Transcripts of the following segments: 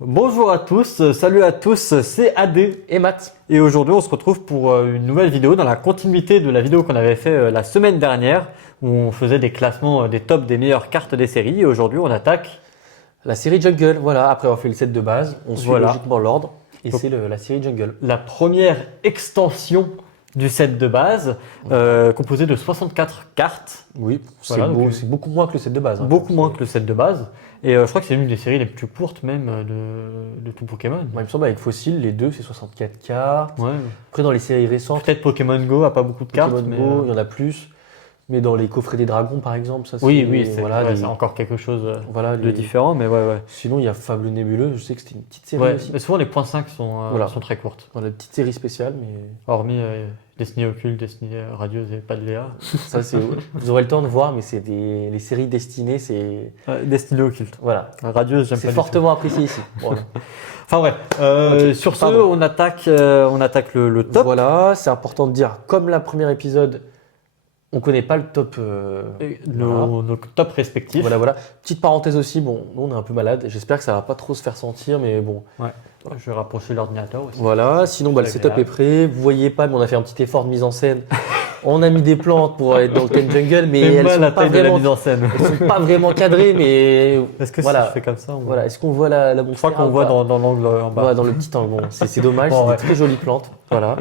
Bonjour à tous, salut à tous, c'est AD Et Matt. et aujourd'hui on se retrouve pour une nouvelle vidéo dans la continuité de la vidéo qu'on avait fait la semaine dernière où on faisait des classements des tops des meilleures cartes des séries et aujourd'hui on attaque La série Jungle, voilà, après avoir fait le set de base, on suit Voilà. logiquement l'ordre, et Donc- c'est la série Jungle. la première extension du set de base composé de 64 cartes, Oui, Voilà, donc, c'est beaucoup moins que le set de base. hein. beaucoup moins C'est- que le set de base et je crois que c'est l'une des séries les plus courtes même de tout Pokémon. Moi, il me semble avec Fossil, les deux, c'est 64 cartes. Ouais. Après, dans les séries récentes, Peut-être Pokémon Go a pas beaucoup de cartes, Pokémon mais Go, il y en a plus. Mais dans les coffrets des dragons, par exemple, ça oui, c'est... oui, c'est voilà, ouais, les- c'est encore quelque chose voilà, de les- différent, mais ouais. Sinon, il y a Fable Nébuleux, je sais que c'était une petite série Ouais, aussi. mais souvent les points 5 Voilà. sont très courtes. Voilà, petite série spéciale, mais Hormis Destiny Occulte, Destiny Radieuse et pas de VA. ça, c'est... vous aurez le temps de voir, mais c'est les séries destinées, c'est... Destiny Occulte. Voilà. Radieuse, j'aime pas C'est du fortement apprécié ici. Voilà. tout. Enfin bref, Ok, sur ce, pardon. on attaque le top. Voilà, c'est important de dire, comme la première épisode, on connaît pas le top. Et Voilà. nos tops respectifs. Voilà. Petite parenthèse aussi, bon, nous on est un peu malade, j'espère que ça va pas trop se faire sentir, mais bon. Je vais rapprocher l'ordinateur aussi. Voilà, sinon le C'est setup agréable. est prêt, vous voyez pas, mais on a fait un petit effort de mise en scène. On a mis des plantes pour être dans le thème jungle, mais J'aime elles pas sont la pas taille de la vraiment, mise en scène. elles sont pas vraiment cadrées, mais Est-ce que voilà. si je fais comme ça, Voilà, est-ce qu'on voit la je crois qu'on voit dans l'angle en bas. Voilà, dans le petit angle. Bon, c'est dommage, Bon, c'est ouais. des très jolies plantes. Voilà.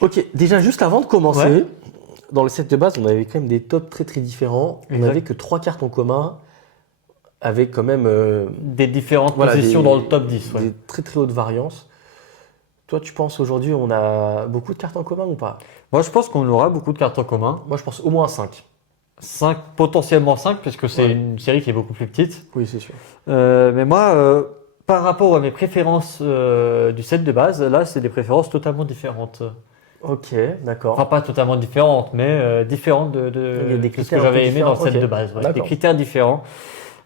Ok, déjà juste avant de commencer, Ouais. dans le set de base, on avait quand même des tops très très différents. On Exact. n'avait que 3 cartes en commun, avec quand même Des différentes voilà, positions des- dans le top 10. Ouais. des très très hautes variances. Toi, tu penses aujourd'hui on a beaucoup de cartes en commun ou pas? Moi, je pense qu'on aura beaucoup de cartes en commun. Moi, je pense au moins 5. 5, potentiellement 5, puisque c'est Ouais. une série qui est beaucoup plus petite. Oui, c'est sûr. Mais moi, par rapport à mes préférences du set de base, là, c'est des préférences totalement différentes. Ok, d'accord. Enfin, pas totalement différentes, mais différentes Il y a des de ce que critères un peu j'avais aimé dans le différents, set ok. de base. Ouais. Des D'accord. critères différents.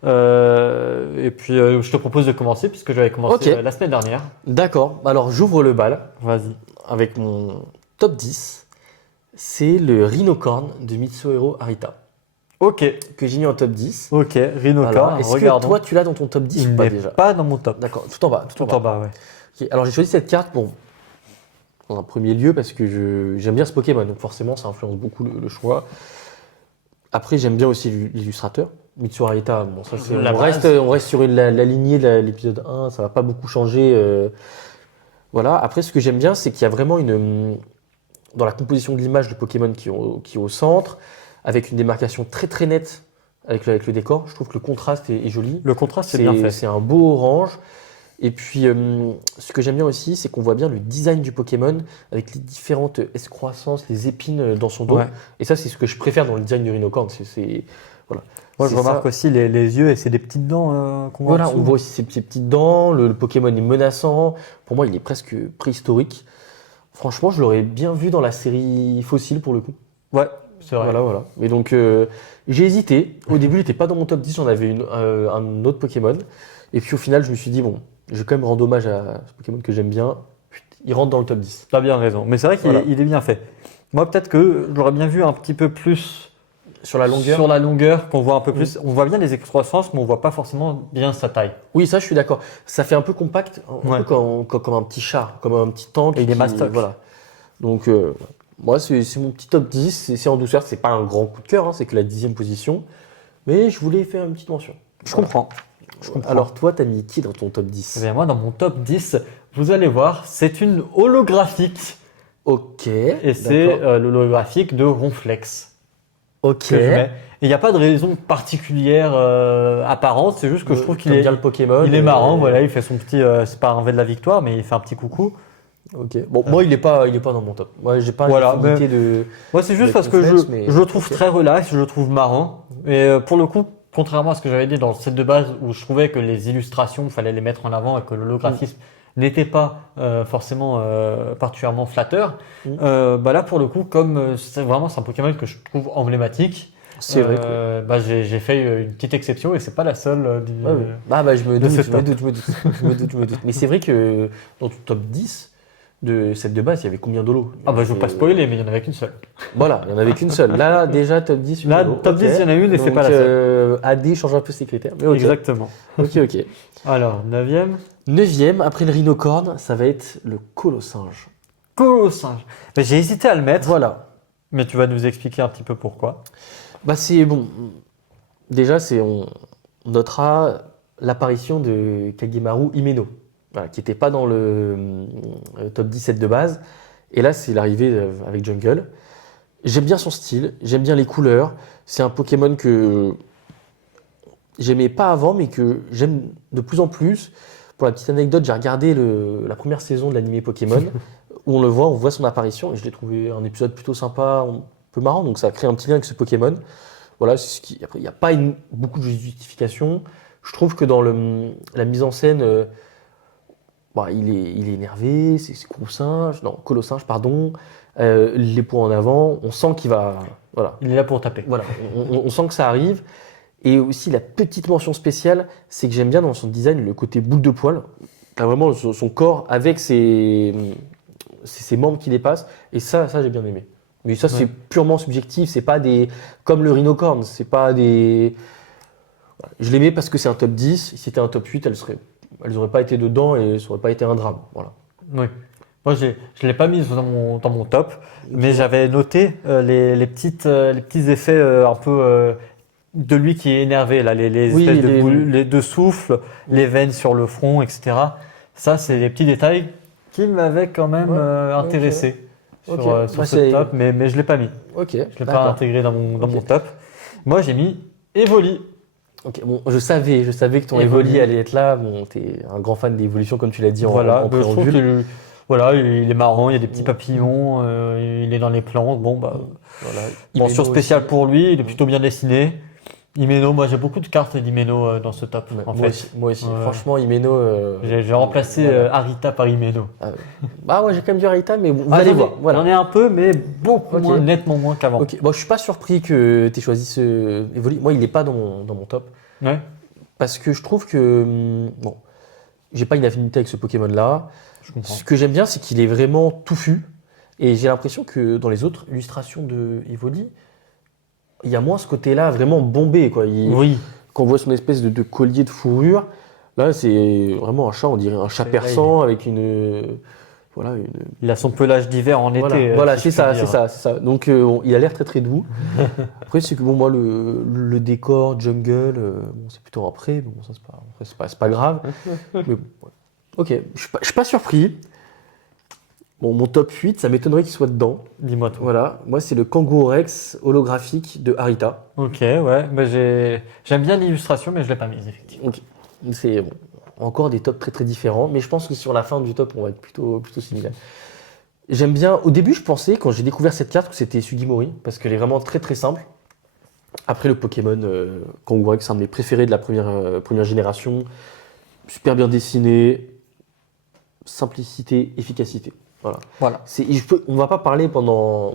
Et puis, je te propose de commencer, puisque j'avais commencé Ok. la semaine dernière. D'accord. Alors, j'ouvre le bal Vas-y. avec mon top 10. C'est le Rhinocorn de Mitsuhiro Arita, Ok, que j'ai mis en top 10. ok, Rhinocorn, Alors, est-ce que regardons. toi, tu l'as dans ton top 10 Il ou pas n'est déjà? pas dans mon top. D'accord, tout en bas. Tout en bas, ouais. Ok, alors, j'ai choisi cette carte pour, dans un premier lieu parce que j'aime bien ce Pokémon, donc forcément, ça influence beaucoup le choix. Après, j'aime bien aussi l'illustrateur. Mitsuhiro Arita, bon, ça, La on base. reste sur la lignée de l'épisode 1, ça va pas beaucoup changer. Voilà. Après, ce que j'aime bien, c'est qu'il y a vraiment dans la composition de l'image de Pokémon qui est au centre, avec une démarcation très très nette avec le décor. Je trouve que le contraste est joli. Le contraste, c'est bien fait. C'est un beau orange. Et puis, ce que j'aime bien aussi, c'est qu'on voit bien le design du Pokémon avec les différentes excroissances, les épines dans son dos. Ouais. Et ça, c'est ce que je préfère dans le design du Rhinocorn. Voilà. Moi, je C'est remarque ça. aussi les yeux et c'est des petites dents qu'on voit en Voilà, dessous. on voit aussi ces petites dents. Le Pokémon est menaçant. Pour moi, il est presque préhistorique. Franchement, je l'aurais bien vu dans la série Fossil pour le coup. Ouais, c'est vrai. Voilà. Et donc, j'ai hésité. Au début, il n'était pas dans mon top 10, j'en avais un autre Pokémon. Et puis au final, je me suis dit, bon, je vais quand même rendre hommage à ce Pokémon que j'aime bien. Il rentre dans le top 10. Tu as bien raison. Mais c'est vrai qu'il Voilà. il est bien fait. Moi, peut-être que j'aurais bien vu un petit peu plus Sur la longueur sur la longueur, qu'on voit un peu plus. On voit bien les excroissances, mais on voit pas forcément bien sa taille. Oui, ça, je suis d'accord. Ça fait un peu compact, un Ouais. peu comme un petit char, comme un petit tank. Et il est mastoc. Voilà. Donc, moi, c'est mon petit top 10. C'est en douceur. C'est pas un grand coup de cœur, hein, c'est que la 10e position. Mais je voulais faire une petite mention. Je comprends. Je comprends. Alors, toi, t'as mis qui dans ton top 10? Eh bien, moi, dans mon top 10, vous allez voir, c'est une holographique. Ok. Et c'est d'accord. l'holographique de Ronflex. Ok. Que je mets. Et il n'y a pas de raison particulière apparente, c'est juste que je trouve qu'il T'aimes est, bien le Pokémon. il est marrant, voilà, il fait son petit, c'est pas un V de la victoire, mais il fait un petit coucou. Ok. Bon, moi, il est pas dans mon top. Moi, j'ai pas Voilà, une affinité de. Moi, c'est juste Avec parce que Ronflex, mais- je le trouve ok. très relax, je le trouve marrant. Et pour le coup, contrairement à ce que j'avais dit dans le set de base où je trouvais que les illustrations, il fallait les mettre en avant et que l'holographisme n'était pas forcément particulièrement flatteur, bah là, pour le coup, comme c'est un Pokémon que je trouve emblématique, C'est vrai. Quoi. bah, j'ai fait une petite exception et c'est pas la seule du. Ah oui. Bah, je me de doute, ce je me doute. Mais c'est vrai que dans ton top 10, de set de base, il y avait combien d'holos? Ah bah je veux pas spoiler, mais il y en avait qu'une seule. Voilà, il n'y en avait qu'une seule. Là, déjà, top 10. Là, holo. top 10, il y en a une et c'est pas la seule. AD change un peu ses critères. Mais ok. Exactement. Ok. Alors, 9e, Neuvième, après le rhinocorne, ça va être le colossinge. colossinge. Mais j'ai hésité à le mettre, Voilà. mais tu vas nous expliquer un petit peu pourquoi. Bah c'est bon. Déjà, on notera l'apparition de Kagemaru Himeno, voilà, qui n'était pas dans le top 17 de base. Et là, c'est l'arrivée avec Jungle. J'aime bien son style, j'aime bien les couleurs. C'est un Pokémon que j'aimais pas avant, mais que j'aime de plus en plus. Pour la petite anecdote, j'ai regardé la première saison de l'animé Pokémon, où on voit son apparition, et je l'ai trouvé un épisode plutôt sympa, un peu marrant, donc ça a créé un petit lien avec ce Pokémon. Voilà, après, il n'y a pas beaucoup de justification. Je trouve que dans la mise en scène, il est énervé, c'est colossinge, pardon. Les points en avant, on sent qu'il va. Voilà. Il est là pour taper. Voilà, on sent que ça arrive. Et aussi, la petite mention spéciale, c'est que j'aime bien dans son design le côté boule de poil. T'as vraiment son corps avec ses membres qui dépassent. Et ça j'ai bien aimé. Mais ça, c'est purement subjectif. C'est pas des. Comme le rhinocorne, c'est pas des. Voilà. Je l'aimais parce que c'est un top 10. Si c'était un top 8, elles auraient pas été dedans et ça aurait pas été un drame. Voilà. Oui. Moi, je l'ai pas mis dans mon top, mais j'avais noté les petits effets un peu de lui qui est énervé, là, les espèces de boules, les deux souffles, les veines sur le front, etc. Ça, c'est des petits détails qui m'avaient quand même intéressé sur ce top, mais je l'ai pas mis. Ok. Je l'ai pas intégré dans mon top. Moi, j'ai mis Evoli. Ok, bon, je savais que ton Evoli allait être là. Bon, t'es un grand fan d'évolution, comme tu l'as dit en Je trouve préambule. voilà, il est marrant, il y a des petits papillons, il est dans les plantes. Bon, bah, Voilà. mention spéciale aussi. pour lui, il est plutôt bien dessiné. Himeno, moi j'ai beaucoup de cartes d'Himeno dans ce top. Ouais, en moi fait. aussi. Moi aussi. Franchement, Himeno. J'ai remplacé voilà. Arita par Himeno. Bah ouais, j'ai quand même du Arita, mais vous allez voir. Voilà. On est un peu, mais beaucoup Ok. moins, nettement moins qu'avant. Ok. Bon, je suis pas surpris que tu aies choisi ce Evoli. Moi, il n'est pas dans mon top. Ouais. Parce que je trouve que. Bon, j'ai pas une affinité avec ce Pokémon-là. Je comprends. Ce que j'aime bien, c'est qu'il est vraiment touffu. Et j'ai l'impression que dans les autres illustrations de Evoli, il y a moins ce côté-là vraiment bombé, quoi. Oui. Quand on voit son espèce de collier de fourrure, là, c'est vraiment un chat, on dirait un chat Là, persan avec une. Voilà, Il a son pelage d'hiver en été. Voilà, si c'est je puis ça, dire. c'est ça. Donc, il a l'air très très doux. Après, c'est que bon, moi, le décor, jungle, bon, c'est plutôt un pré, bon, ça, c'est pas grave. Mais bon, ouais. Ok, je suis pas surpris. Bon, mon top 8, ça m'étonnerait qu'il soit dedans. Dis-moi tout. Voilà, moi, c'est le Kangourex holographique de Harita. Ok, ouais. Bah, j'aime bien l'illustration, mais je l'ai pas mise, effectivement. Ok, c'est bon, encore des tops très très différents, mais je pense que sur la fin du top, on va être plutôt similaires. J'aime bien, au début, je pensais, quand j'ai découvert cette carte, que c'était Sugimori, parce qu'elle est vraiment très très simple. Après, le Pokémon Kangourex, c'est un de mes préférés de la première génération. Super bien dessiné, simplicité, efficacité. Voilà. On ne va pas parler pendant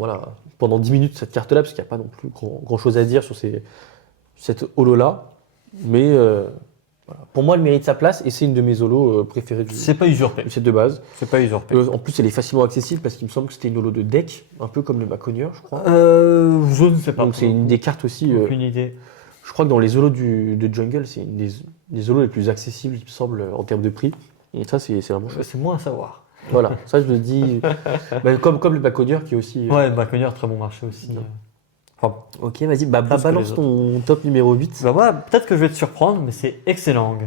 10 minutes de cette carte-là, parce qu'il n'y a pas non plus grand-chose à dire sur cette holo-là. Mais voilà. Pour moi, elle mérite sa place et c'est une de mes holos préférées du C'est pas usurpé. set de base. C'est pas usurpé. En plus, elle est facilement accessible parce qu'il me semble que c'était une holo de deck, un peu comme le Maconier, je crois. Je ne sais pas. Donc c'est une des cartes aussi. Aucune idée. Je crois que dans les holos de Jungle, c'est une des holos les plus accessibles, il me semble, en termes de prix. Et ça, c'est vraiment chouette. C'est moins à savoir. Voilà, ça je me dis. Comme le Maconier qui est aussi. Ouais, Maconier, très bon marché aussi. Enfin, Ok, vas-y, Plus que balance les ton top numéro 8. bah moi, peut-être que je vais te surprendre, mais c'est excellent.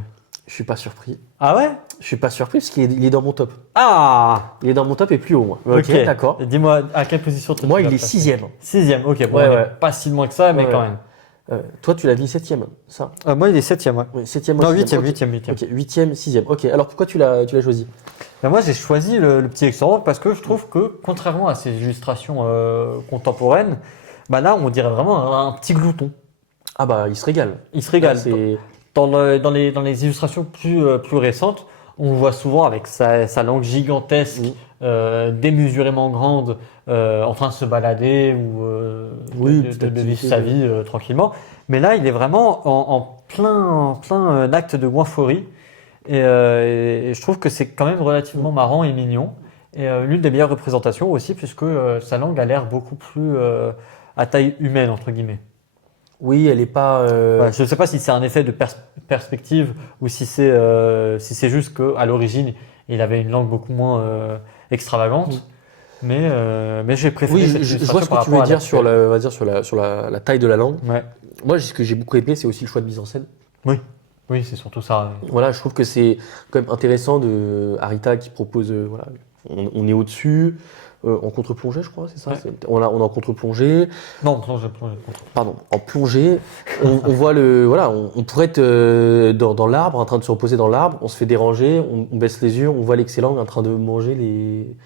Je suis pas surpris. Ah ouais? Je suis pas surpris parce qu'il est dans mon top. Ah! Il est dans mon top et plus haut, moi. Ok, d'accord. Dis-moi, à quelle position tu Moi, vas il est placer? 6ème. 6ème, ok. Bon, Ouais, on est ouais. pas si loin que ça, mais Ouais, quand ouais. même. Toi, tu l'as mis 7ème, ça? Moi, il est 7ème, ouais. Oui, 7ème. Non, 8ème. 8ème, 8ème. Ok, 8ème, 6ème. Ok, alors pourquoi tu l'as choisi? Bah, moi, j'ai choisi le petit Exorb parce que je trouve que, contrairement à ces illustrations contemporaines, bah là, on dirait vraiment un petit glouton. Ah bah, il se régale. Il se régale. C'est... Dans les illustrations plus récentes, on voit souvent avec sa langue gigantesque, démesurément grande, en train de se balader ou de vivre sa vie tranquillement. Mais là, il est vraiment en plein acte de goinfrerie. Et je trouve que c'est quand même relativement marrant et mignon. Et l'une des meilleures représentations aussi, puisque sa langue a l'air beaucoup plus à taille humaine, entre guillemets. Oui, elle est pas. Ouais, je ne sais pas si c'est un effet de perspective ou si c'est juste qu'à l'origine, il avait une langue beaucoup moins extravagante. Mais j'ai préféré Oui, cette je illustration vois ce par que tu veux rapport à dire sur l'actuelle. on va dire sur la taille de la langue. Ouais. Moi, ce que j'ai beaucoup aimé, c'est aussi le choix de mise en scène. Oui, oui, c'est surtout ça. Voilà, je trouve que c'est quand même intéressant de Arita qui propose, voilà, on est au-dessus, en contre-plongée, je crois, c'est ça. Ouais. On est en contre-plongée, Non, plonge. pardon, en plongée. On voit voilà, on pourrait être dans l'arbre, en train de se reposer dans l'arbre. On se fait déranger, on baisse les yeux, on voit l'excellent en train de manger les.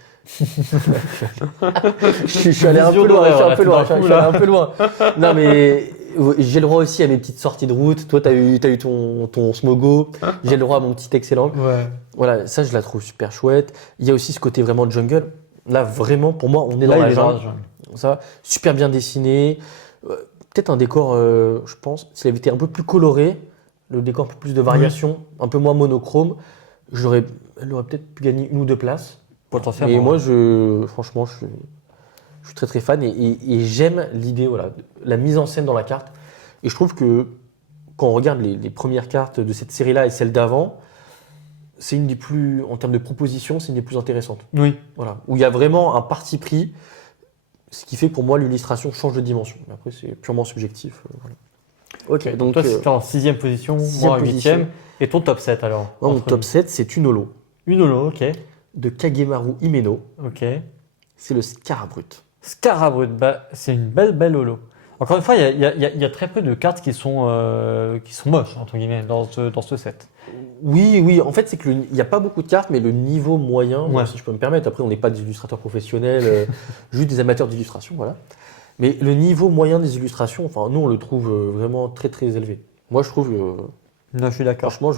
Je suis allé un peu loin, je suis un peu loin, je suis allé un peu loin. Non mais j'ai le droit aussi à mes petites sorties de route. Toi, t'as eu ton smogo. J'ai le droit à mon petit excellent. Ouais. Voilà, ça je la trouve super chouette. Il y a aussi ce côté vraiment jungle. Là, vraiment, pour moi, on est Là, dans il la est dans la jungle. jungle. Ça, super bien dessiné. Peut-être un décor, je pense, s'il avait été un peu plus coloré, le décor un peu plus de variation, un peu moins monochrome, elle aurait peut-être pu gagner 1 ou 2 places. Potentiellement. Et moi, franchement, je suis très très fan et j'aime l'idée, voilà, la mise en scène dans la carte. Et je trouve que quand on regarde les premières cartes de cette série-là et celles d'avant, c'est une des plus, en termes de proposition, c'est une des plus intéressantes. Oui. Voilà, où il y a vraiment un parti pris, ce qui fait que pour moi l'illustration change de dimension. Mais après, c'est purement subjectif. Voilà. Ok, donc Toi, c'était en 6e position, moi en 8e. Et ton top 7 alors? moi, mon Entre top 7, c'est une holo Une holo, ok. de Kagemaru Himeno. Ok. C'est le Scarabrut. Scarabrut, bah, c'est une belle holo. Encore une fois, il y a très peu de cartes qui sont moches, entre guillemets, dans ce set. Oui, en fait, c'est que il n'y a pas beaucoup de cartes, mais le niveau moyen, Ouais. si je peux me permettre, après, on n'est pas des illustrateurs professionnels, juste des amateurs d'illustration, voilà. Mais le niveau moyen des illustrations, enfin, nous, on le trouve vraiment très, très élevé. Moi, je trouve, Non, je suis d'accord. franchement,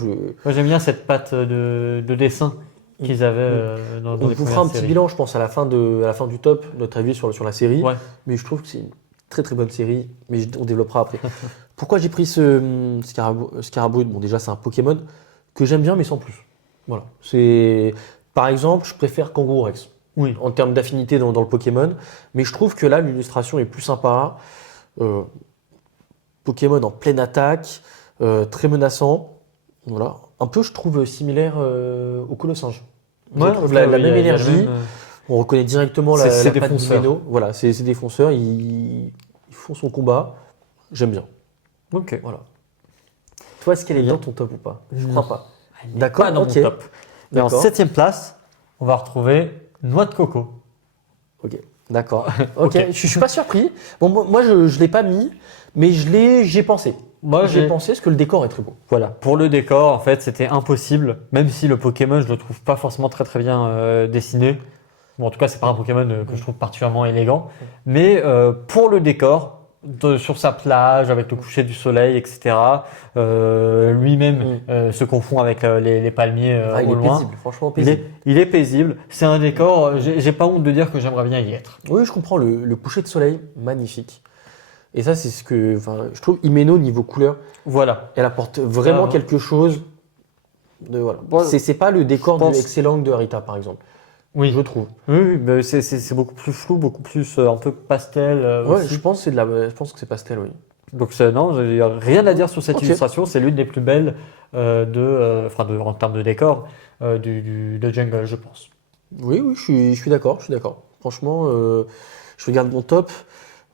Moi, j'aime bien cette patte de dessin qu'ils avaient dans on les vous fera premières un petit séries. bilan, je pense, à la fin du top, notre avis sur la série. Ouais. Mais je trouve que c'est une très très bonne série, mais on développera après. Pourquoi j'ai pris ce Scarabrut? Bon, déjà, c'est un Pokémon que j'aime bien, mais sans plus. Voilà. Par exemple, je préfère Kangourou Rex Oui. en termes d'affinité dans le Pokémon, mais je trouve que là, l'illustration est plus sympa. Pokémon en pleine attaque, très menaçant. Voilà. Un peu, je trouve, similaire au Colossinge. Je trouve la même énergie. On reconnaît directement C'est la des patte fonceurs. d'Himeno. Voilà, c'est des fonceurs, ils font son combat. J'aime bien. Ok. Voilà. Toi, est-ce qu'elle est Bien. dans ton top ou pas? Je Non. crois pas. Elle n'est D'accord, pas dans ok. mon top. Et en D'accord. 7e place, on va retrouver Noix de coco. Ok, d'accord. Ok, je suis pas surpris. Bon, moi, je l'ai pas mis, mais j'y ai pensé. Moi, J'y ai pensé parce que le décor est très beau. Voilà, pour le décor, en fait, c'était impossible, même si le Pokémon, je le trouve pas forcément très bien dessiné. Bon, en tout cas, c'est pas un Pokémon que je trouve particulièrement élégant. Mais pour le décor, sur sa plage, avec le coucher du soleil, etc., lui-même se confond avec les palmiers Il au est loin. paisible, franchement Il paisible. il est paisible. C'est un décor, j'ai pas honte de dire que j'aimerais bien y être. Oui, je comprends. Le coucher de soleil, magnifique. Et ça, c'est ce que, enfin, je trouve Himeno niveau couleur, Voilà. elle apporte vraiment Ah, quelque chose de voilà. Bon, C'est pas le décor je pense- du Excellent de Harita, par exemple. Oui, Je trouve. oui, mais c'est beaucoup plus flou, beaucoup plus un peu pastel Ouais, aussi. je pense que c'est pastel, oui. Donc non, il n'y a rien à dire sur cette Ok. illustration. C'est l'une des plus belles en termes de décor de Jungle, je pense. Oui, je suis d'accord, je suis d'accord. Franchement, je regarde mon top.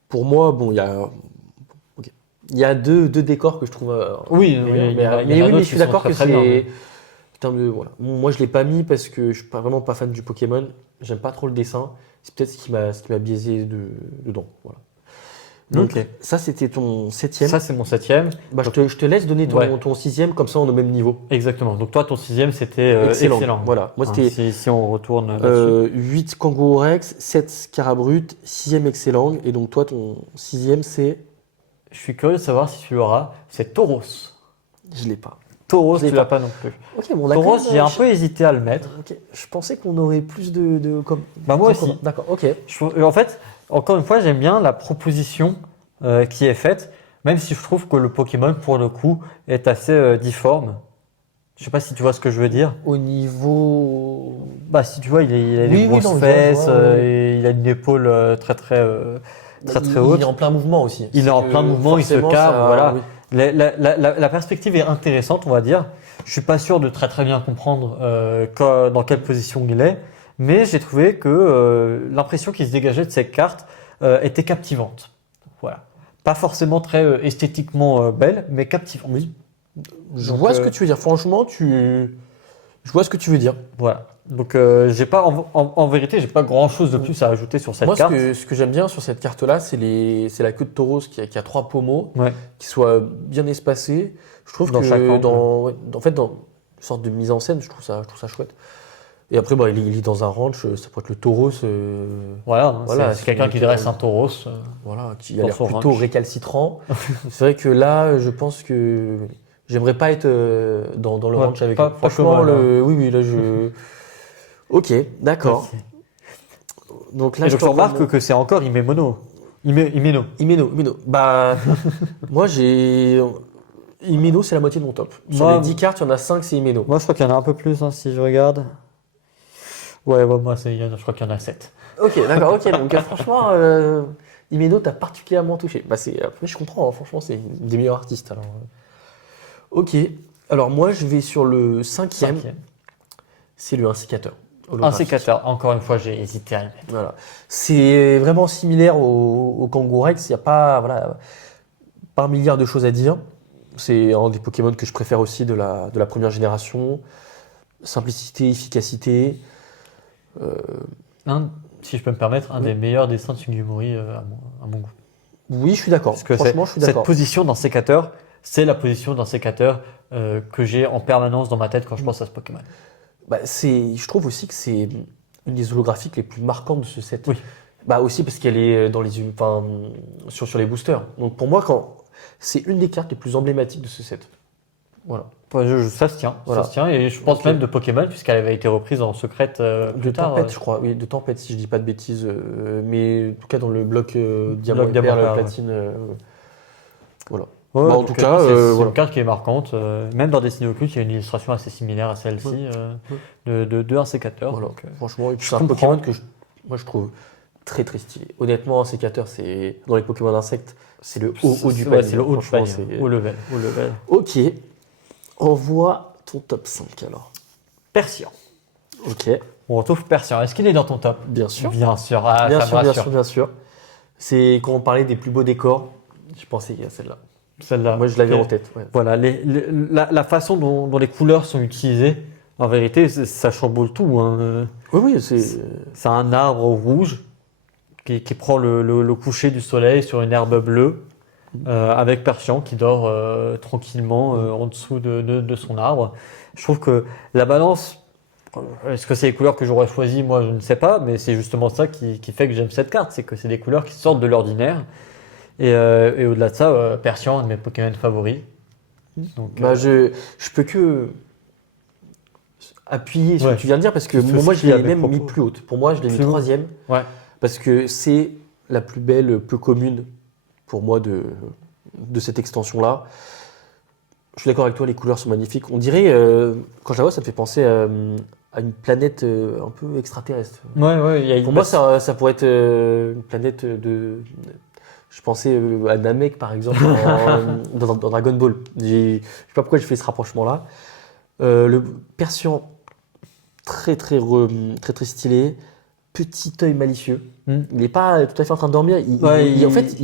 Pour moi, bon, il y a deux décors que je trouve Oui, meilleurs, il y en a mais oui, d'autres je qui suis sont d'accord très, que très bien, c'est en termes de voilà. Moi, je l'ai pas mis parce que je suis vraiment pas fan du Pokémon. J'aime pas trop le dessin. C'est peut-être ce qui m'a biaisé dedans. Voilà. Donc Ok. ça, c'était ton 7e. Ça, c'est mon 7e. Bah, je te laisse donner ton 6e, comme ça on est au même niveau. Exactement. Donc toi, ton 6e, c'était excellent. Voilà. Moi, Hein, c'était si on retourne là-dessus. 8 Kangourou Rex, 7 Scarabrut, 6e Excellent. Et donc toi, ton 6e, c'est... Je suis curieux de savoir si tu l'auras. C'est Tauros. Je l'ai pas. Tauros, Je l'ai tu l'as pas non plus. Ok, bon, on a Tauros, quand même, j'ai un peu hésité à le mettre. Ok, je pensais qu'on aurait plus comme... Bah moi comme- aussi. D'accord, ok. En fait, encore une fois, j'aime bien la proposition qui est faite, même si je trouve que le Pokémon, pour le coup, est assez difforme. Je sais pas si tu vois ce que je veux dire. Au niveau... Bah, si tu vois, il a Oui, des oui, grosses non, je vois, fesses, ouais. et il a une épaule très Il haute. est en plein mouvement aussi. Il est C'est en que plein mouvement, il se forcément, cave, ça, voilà. oui. La perspective est intéressante, on va dire. Je suis pas sûr de très bien comprendre dans quelle position il est, mais j'ai trouvé que l'impression qui se dégageait de cette carte était captivante. Voilà. Pas forcément très esthétiquement belle, mais captivante. Oui. Je Donc, vois ce que tu veux dire. Franchement, je vois ce que tu veux dire. voilà. Donc j'ai pas en vérité, j'ai pas grand chose de plus à ajouter sur cette Moi, carte. ce que j'aime bien sur cette carte-là, c'est la queue de taureau qui a 3 pommeaux, Ouais. qui soient bien espacés. Je trouve Dans chaque que angle. en fait, dans une sorte de mise en scène, je trouve ça chouette. Et après, bah, il est dans un ranch, ça pourrait être le taureau, Voilà, hein, Voilà, c'est quelqu'un c'est- qui dresse un taureau. voilà, qui a Dans l'air son plutôt ranch. récalcitrant. C'est vrai que là, je pense que j'aimerais pas être dans le Ouais, ranch avec pas- eux. pas Franchement, Cobra, là. oui, là, je. Ok, d'accord. Ok. Donc là, Et je donc te tu remarques recommande- que c'est encore Imemono. Imeno. Imeno. Bah, moi, j'ai. Imeno, c'est la moitié de mon top. Sur Moi- les 10 cartes, il y en a 5, c'est Imeno. Moi, je crois qu'il y en a un peu plus, hein, si je regarde. Ouais, moi, je crois qu'il y en a 7. Ok, d'accord, ok. Donc, franchement, Imeno t'a particulièrement touché. Bah, après, je comprends, hein, franchement, c'est une des meilleurs artistes. Alors, ok. Alors, moi, je vais sur le 5e. C'est le insécateur. Un holographique. sécateur. Encore une fois, j'ai hésité à le mettre. Voilà. C'est vraiment similaire au Kangourex. Il n'y a pas, voilà, pas un milliard de choses à dire. C'est un des Pokémon que je préfère aussi de la première génération. Simplicité, efficacité. Si je peux me permettre, un Oui. des meilleurs dessins de Sugimori à mon goût. Oui, je suis d'accord. Parce que Franchement, je suis cette d'accord. position d'un sécateur, c'est la position d'un sécateur que j'ai en permanence dans ma tête quand je pense à ce Pokémon. Bah, je trouve aussi que c'est une des holographiques les plus marquantes de ce set. Oui. Bah, aussi parce qu'elle est sur les boosters. Donc pour moi, c'est une des cartes les plus emblématiques de ce set. Voilà. Ouais, ça se tient, Voilà. ça se tient. Et je pense Ok. même de Pokémon, puisqu'elle avait été reprise en secrète De plus tard. Tempête, je crois. Oui, de Tempête, si je dis pas de bêtises. Mais en tout cas, dans le bloc Diamant et Diamant Perle, Perle, ouais. Platine. Voilà. Ouais, Bon, en donc, tout cas, c'est voilà. une carte qui est marquante. Même dans Destiny Occulte, il y a une illustration assez similaire à celle-ci de un sécateur. Voilà. Donc, Franchement, et puis je c'est un comprends. Pokémon que moi je trouve très très stylé. Honnêtement, un sécateur, c'est dans les Pokémon insectes, c'est le haut du ouais, panier. c'est le haut du Franchement, panier. c'est- Au level. Ok, envoie ton top 5 alors. Persian. Ok, On retrouve Persian. Est-ce qu'il est dans ton top? bien sûr. Bien sûr. Ah, bien ça sûr, me bien rassure. sûr, bien sûr. C'est quand on parlait des plus beaux décors, je pensais à celle-là. Celle-là. Moi, je l'avais Ok. en tête. Ouais. Voilà, la façon dont les couleurs sont utilisées, en vérité, ça chamboule tout. Hein. Oui, oui, c'est. C'est un arbre rouge qui prend le coucher du soleil sur une herbe bleue, avec Persian qui dort tranquillement en dessous de son arbre. Je trouve que la balance, est-ce que c'est les couleurs que j'aurais choisies? Moi, je ne sais pas, mais c'est justement ça qui fait que j'aime cette carte, c'est que c'est des couleurs qui sortent de l'ordinaire. Et au-delà de ça, Persian, un de mes Pokémon favoris. Donc, Bah, je peux que appuyer sur ce Ouais. que tu viens de dire parce que Tout moi, ce je qu'il y a l'ai à même mes mis propos. plus haute. Pour moi, je l'ai mis Plus haut. 3e. ouais. Parce que c'est la plus belle peu commune pour moi de cette extension-là. Je suis d'accord avec toi, les couleurs sont magnifiques. On dirait, quand je la vois, ça me fait penser à une planète un peu extraterrestre. Ouais, il y a une Pour moi, ça pourrait être une planète de. Je pensais à Namek, par exemple, dans Dragon Ball. Je sais pas pourquoi j'ai fait ce rapprochement-là. Le Persian, très, très stylé. Petit œil malicieux. Hmm. Il n'est pas tout à fait en train de dormir. En fait,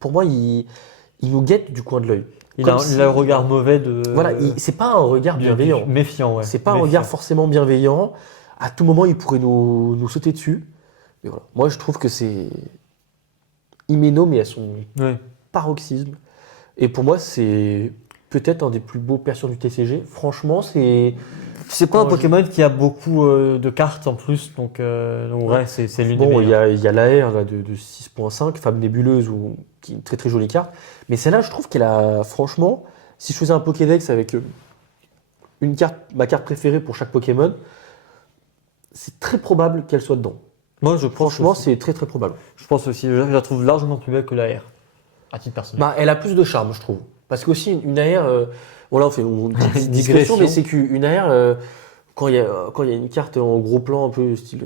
pour moi, il nous guette du coin de l'œil. Il Comme a, si- il a le regard mauvais de. Voilà, c'est pas un regard bienveillant. Méfiant, ouais. C'est pas un Méfiant. regard forcément bienveillant. À tout moment, il pourrait nous sauter dessus. Mais voilà. Moi, je trouve que c'est Imeno, mais à son Ouais. paroxysme. Et pour moi, c'est peut-être un des plus beaux Persians du TCG. Franchement, c'est. C'est pas un Quand Pokémon qui a beaucoup de cartes en plus, donc ouais, c'est l'une des Bon, il y meilleures. a l'AR là, de 6.5, Femme Nébuleuse, qui est une très très jolie carte. Mais celle-là, je trouve qu'elle a, franchement, si je faisais un Pokédex avec une carte, ma carte préférée pour chaque Pokémon, c'est très probable qu'elle soit dedans. Moi, je pense Franchement, aussi. c'est très très probable. Je pense aussi. Je la trouve largement plus belle que la R, à titre personnel. Bah, elle a plus de charme, je trouve. Parce qu'aussi, une AR, bon là, on fait une petite digression, Digression. mais c'est qu'une AR, quand il y a une carte en gros plan, un peu style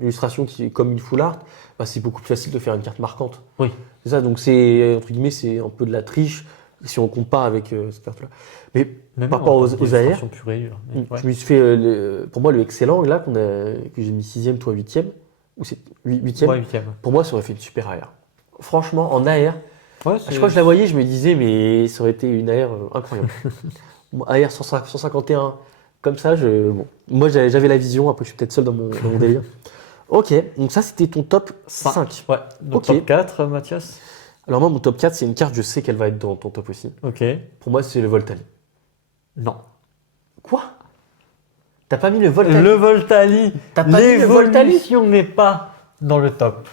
illustration qui est comme une full art, bah, c'est beaucoup plus facile de faire une carte marquante. Oui. C'est ça, donc c'est, entre guillemets, c'est un peu de la triche si on compare avec cette carte-là. Mais Même par rapport en aux termes AR, d'illustration pure et dure. Mais ouais. je me suis fait, pour moi, le excellent, là, que j'ai mis 6ème, toi 8ème, ou c'est 8ème, Ouais, 8e. pour moi, ça aurait fait une super AR. Franchement, en AR, Ouais, je crois que je la voyais, je me disais, mais ça aurait été une AR incroyable. AR 151, comme ça, bon. Moi j'avais la vision, après je suis peut-être seul dans mon délire. Ok, donc ça c'était ton top 5. Ouais. Donc Ok. top 4, Mathias. Alors moi mon top 4, c'est une carte, je sais qu'elle va être dans ton top aussi. Ok. Pour moi c'est le Voltali. Non. Quoi? T'as pas mis le Voltali? Le Voltali. T'as pas mis le Voltali? L'évolution n'est pas dans le top.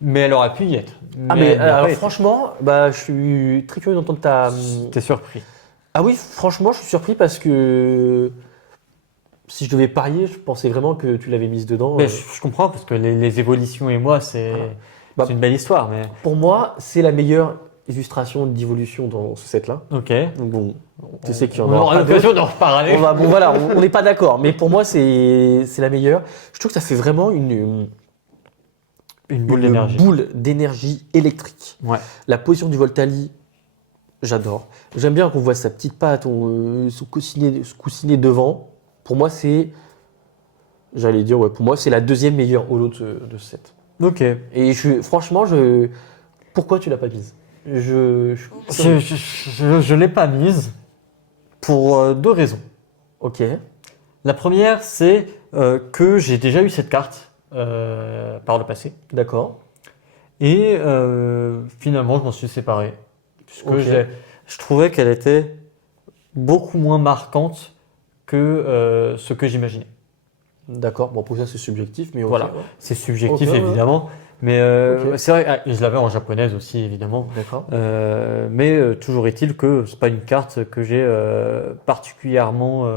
Mais elle aurait pu y être. Ah elle mais n'y a alors pas été. franchement, bah je suis très curieux d'entendre ta... T'es surpris. Ah oui, franchement je suis surpris parce que si je devais parier, je pensais vraiment que tu l'avais mise dedans. Mais je comprends parce que les évolutions et moi, c'est Bah, c'est une belle histoire. Mais Pour moi, c'est la meilleure illustration d'évolution dans ce set-là. ok. Donc bon, tu sais qu'il y en On a aura pas l'occasion d'autres. d'en reparler. Bon voilà, on n'est pas d'accord. Mais pour moi, c'est la meilleure. Je trouve que ça fait vraiment Une boule d'énergie. boule d'énergie électrique. Ouais. La position du Voltali, j'adore. J'aime bien qu'on voit sa petite patte, se coussiner devant. Pour moi, j'allais dire, ouais, pour moi, c'est la deuxième meilleure holo de ce set. Ok. Et franchement, pourquoi tu l'as pas mise? Je Je l'ai pas mise pour deux raisons. Ok, La première, c'est que j'ai déjà eu cette carte par le passé. d'accord. Et finalement, je m'en suis séparé. Puisque Ok. je trouvais qu'elle était beaucoup moins marquante que ce que j'imaginais. D'accord. Bon, pour ça, c'est subjectif, mais ok. Voilà. Ouais. C'est subjectif, Ok, ouais. évidemment. Mais Ok. c'est vrai, je l'avais en japonaise aussi, évidemment. D'accord. Mais toujours est-il que c'est pas une carte que j'ai particulièrement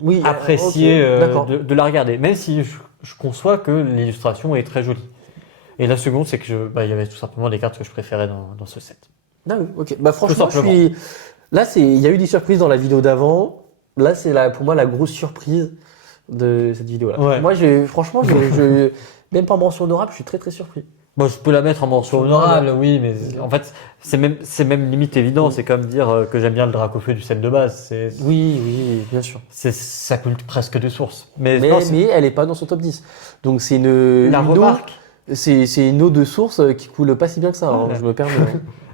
Oui, apprécié ok, d'accord. de la regarder. Même si je conçois que l'illustration est très jolie. Et la seconde, c'est que il y avait tout simplement des cartes que je préférais dans ce set. Ah oui, ok. Bah franchement, simplement. là, il y a eu des surprises dans la vidéo d'avant. Là, c'est pour moi la grosse surprise de cette vidéo-là. Ouais. Moi, franchement, même pas mention honorable, je suis très très surpris. Bon, je peux la mettre en mention honorable, oui, mais en fait, c'est même limite évident. C'est comme dire que j'aime bien le Dracofeu du set de base. Oui, bien sûr. Ça coule presque de source. Mais, Mais, non, mais elle est pas dans son top 10. Donc c'est une la eau- remarque. c'est une eau de source qui coule pas si bien que ça, hein, Ouais. je me permets.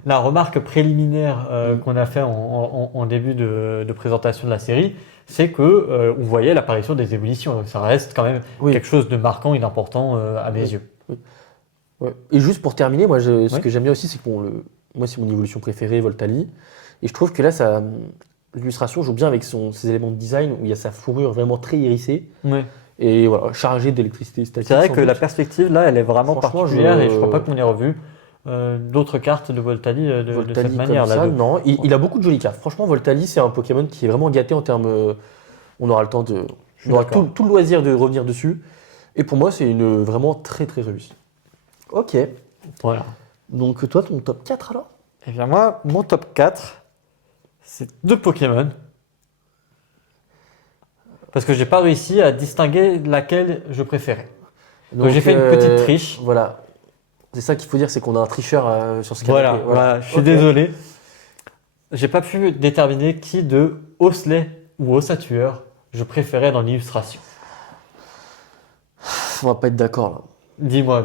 La remarque préliminaire qu'on a fait en début de présentation de la série, c'est que on voyait l'apparition des ébullitions. Donc ça reste quand même Oui. quelque chose de marquant et d'important à mes yeux. Ouais. Et juste pour terminer, moi, ce Ouais. que j'aime bien aussi, c'est que moi, c'est mon évolution préférée, Voltali. Et je trouve que là, l'illustration joue bien avec ses éléments de design où il y a sa fourrure vraiment très hérissée Ouais. et voilà, chargée d'électricité statique. C'est vrai sans que doute. la perspective là, elle est vraiment Franchement, particulière et je crois pas qu'on ait revu d'autres cartes de Voltali de Voltali cette comme manière ça, là. non. Il a beaucoup de jolies cartes. Franchement, Voltali, c'est un Pokémon qui est vraiment gâté en termes. On aura le temps suis on aura d'accord. tout le loisir de revenir dessus. Et pour moi, c'est vraiment très très réussi. Ok. Voilà. Donc toi, ton top 4 alors? Et bien moi, mon top 4, c'est deux Pokémon. Parce que j'ai pas réussi à distinguer laquelle je préférais. Donc, j'ai fait une petite triche. Voilà. C'est ça qu'il faut dire, c'est qu'on a un tricheur sur ce Voilà, canapé. voilà, je suis Ok. désolé. J'ai pas pu déterminer qui de Osley ou Ossatueur je préférais dans l'illustration. On va pas être d'accord là. Dis-moi.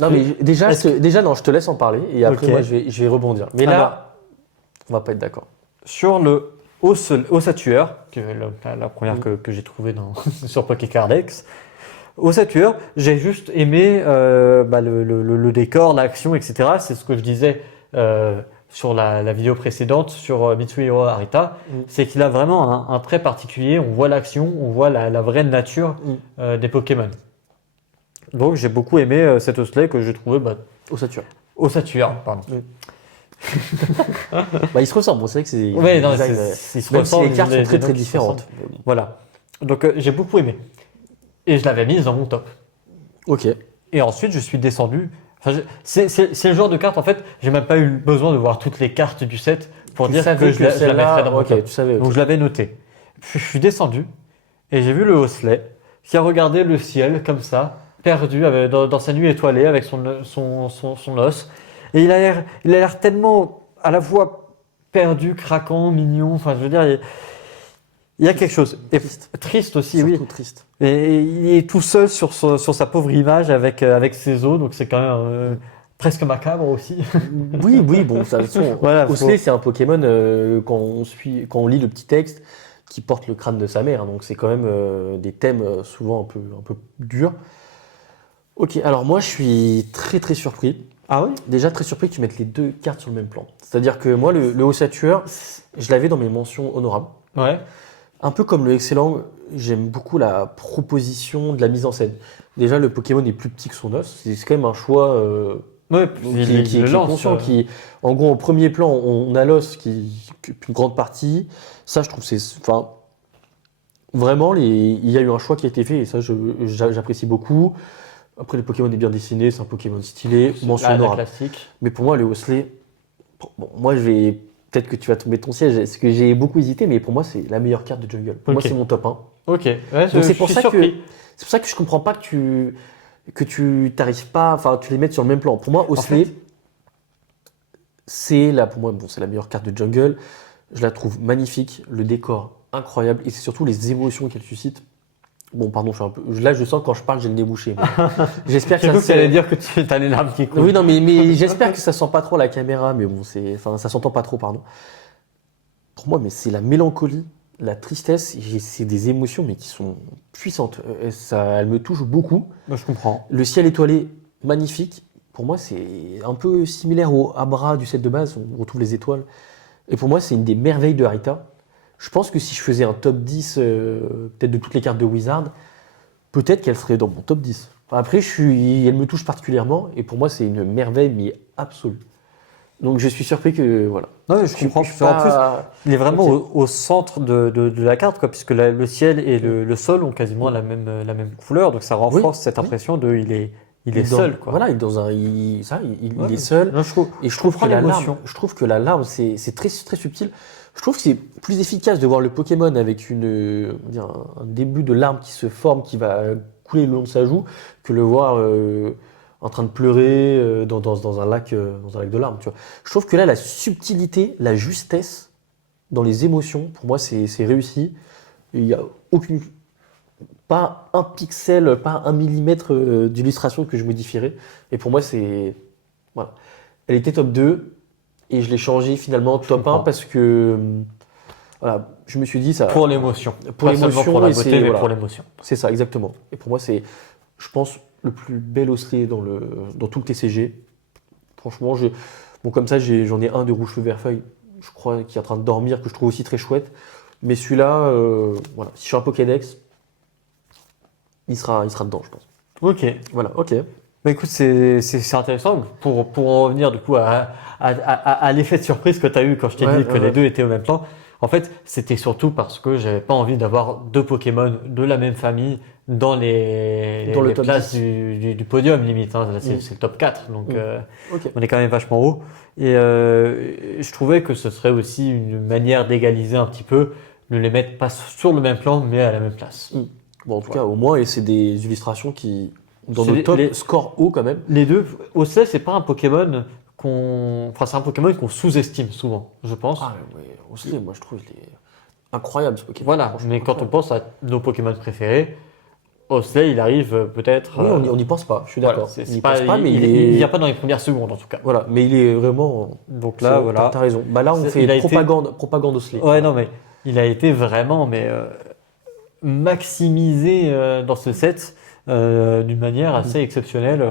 Non mais déjà, Est-ce non, je te laisse en parler et après Ok. moi je vais rebondir. Mais là, Alors, on va pas être d'accord. sur le Ossatueur, qui est la première que j'ai trouvée sur Pokécardex, Ossatueur, j'ai juste aimé le décor, l'action, etc. C'est ce que je disais sur la vidéo précédente sur Mitsuhiro Arita. C'est qu'il a vraiment un trait particulier. On voit l'action, on voit la vraie nature des Pokémon. Donc j'ai beaucoup aimé cet Osley que j'ai trouvé Ossatueur, pardon. Ils se ressemblent, c'est vrai que c'est. Ouais, non, design, ils se même si ressemblent, les cartes sont très noms très qui se différentes. Voilà. Donc j'ai beaucoup aimé. Et je l'avais mise dans mon top. Ok. Et ensuite, je suis descendu. Enfin, c'est le genre de carte, en fait, j'ai même pas eu besoin de voir toutes les cartes du set pour Tu dire savais que je la celle-là, mettrais dans mon ok, top. tu savais. Ok. Donc je l'avais noté. Puis je suis descendu et j'ai vu le Hosley qui a regardé le ciel comme ça, perdu dans sa nuit étoilée avec son os. Et il a l'air tellement à la fois perdu, craquant, mignon. Enfin, je veux dire, il y a quelque chose. Et triste aussi, oui. Surtout triste. Et il est tout seul sur sa pauvre image avec ses os, donc c'est quand même presque macabre aussi. Oui, oui, bon, ça, Voilà, Osley, c'est un Pokémon quand on lit le petit texte qui porte le crâne de sa mère. Donc c'est quand même des thèmes souvent un peu durs. Ok, alors moi je suis très très surpris. Ah oui? Déjà très surpris que tu mettes les deux cartes sur le même plan. C'est-à-dire que moi le Ossature, je l'avais dans mes mentions honorables. Ouais. Un peu comme le Excellent, j'aime beaucoup la proposition de la mise en scène. Déjà le Pokémon est plus petit que son os, c'est quand même un choix Ouais, il le est lance. conscient. En gros, en premier plan, on a l'os qui occupe une grande partie. Ça, je trouve, enfin, vraiment, il y a eu un choix qui a été fait et ça, j'apprécie beaucoup. Après, le Pokémon est bien dessiné, c'est un Pokémon stylé, mention La honorable. classique. Mais pour moi, le Hosley, bon, moi, peut-être que tu vas tomber de ton siège, parce que j'ai beaucoup hésité, mais pour moi, c'est la meilleure carte de Jungle. Pour moi, Ok. c'est mon top 1. Ok. Ouais, Donc, je suis surpris. c'est pour ça que je comprends pas que tu t'arrives pas, enfin, tu les mettes sur le même plan. Pour moi, Hosley, fait- pour moi, bon, c'est la meilleure carte de Jungle. Je la trouve magnifique, le décor incroyable, et c'est surtout les émotions qu'elle suscite. Bon, pardon, là, je sens que quand je parle, j'ai le nez bouché. J'espère que J'ai ça cru que tu allais dire que tu as les larmes qui coulent. Oui, non, mais j'espère que ça sent pas trop à la caméra, mais bon, enfin, ça s'entend pas trop, pardon. Pour moi, mais c'est la mélancolie, la tristesse, c'est des émotions, mais qui sont puissantes. Elle me touche beaucoup. Moi, je comprends. Le ciel étoilé, magnifique. Pour moi, c'est un peu similaire au Abra du set de base, on retrouve les étoiles. Et pour moi, c'est une des merveilles de Harita. Je pense que si je faisais un top 10, peut-être de toutes les cartes de Wizard, peut-être qu'elle serait dans mon top 10. Enfin, après, elle me touche particulièrement, et pour moi, c'est une merveille, mais absolue. Donc, je suis surpris que, voilà. Non, mais je comprends. Je suis En plus, pas- il est vraiment Ok. au centre de la carte, quoi, puisque le ciel et le sol ont quasiment la même couleur, donc ça renforce cette oui. impression il est dans- seul, quoi. Voilà, il est dans un, Ouais. il est seul. Non, Et je trouve comprends que la l'émotion. larme, c'est très, très subtil. Je trouve que c'est plus efficace de voir le Pokémon avec on va dire un début de larme qui se forme, qui va couler le long de sa joue, que le voir en train de pleurer dans un lac de larmes. Tu vois. Je trouve que là, la subtilité, la justesse dans les émotions, pour moi, c'est réussi. Il n'y a pas un pixel, pas un millimètre d'illustration que je modifierais. Et pour moi, voilà. Elle était top 2 et je l'ai changé finalement top 1 comprends. parce que voilà, je me suis dit ça. Pour l'émotion. Pour Pas seulement l'émotion, pour la et beauté, c'est- mais voilà. pour l'émotion. C'est ça, exactement. Et pour moi, c'est, je pense, le plus bel Osley dans tout le TCG. Franchement, bon, comme ça, j'en ai un de rouge feu vert feuille, je crois, qui est en train de dormir, que je trouve aussi très chouette. Mais celui-là, voilà, si je suis un Pokédex, il sera dedans, je pense. Ok. Voilà, ok. Bah écoute, c'est intéressant pour en revenir du coup à l'effet de surprise que tu as eu quand je t'ai dit que les deux étaient au même plan. En fait, c'était surtout parce que j'avais pas envie d'avoir deux Pokémon de la même famille dans les top places 10. du podium limite. Hein. Là, Mm. c'est le top 4, donc Ok. on est quand même vachement haut. Et je trouvais que ce serait aussi une manière d'égaliser un petit peu, de les mettre pas sur le même plan, mais à la même place. Bon, en tout cas, au moins, et c'est des illustrations qui, dans C'est nos top, les- score haut quand même. Les deux, Osley, c'est pas un Pokémon c'est un Pokémon qu'on sous-estime souvent, je pense. Ah, ouais, Osley, moi, je trouve qu'il est incroyable, ce Pokémon. Voilà, Franchement, mais quand on incroyable. pense à nos Pokémon préférés, Osley, il arrive peut-être. Oui, on n'y pense pas, je suis voilà, d'accord. c'est On n'y pas- pense pas, mais il vient pas dans les premières secondes en tout cas. Voilà, mais il est vraiment. Donc là, voilà. T'as raison. Bah là, on Il fait a été- propagande Osley. Ouais, non, mais il a été vraiment maximisé dans ce set d'une manière assez exceptionnelle.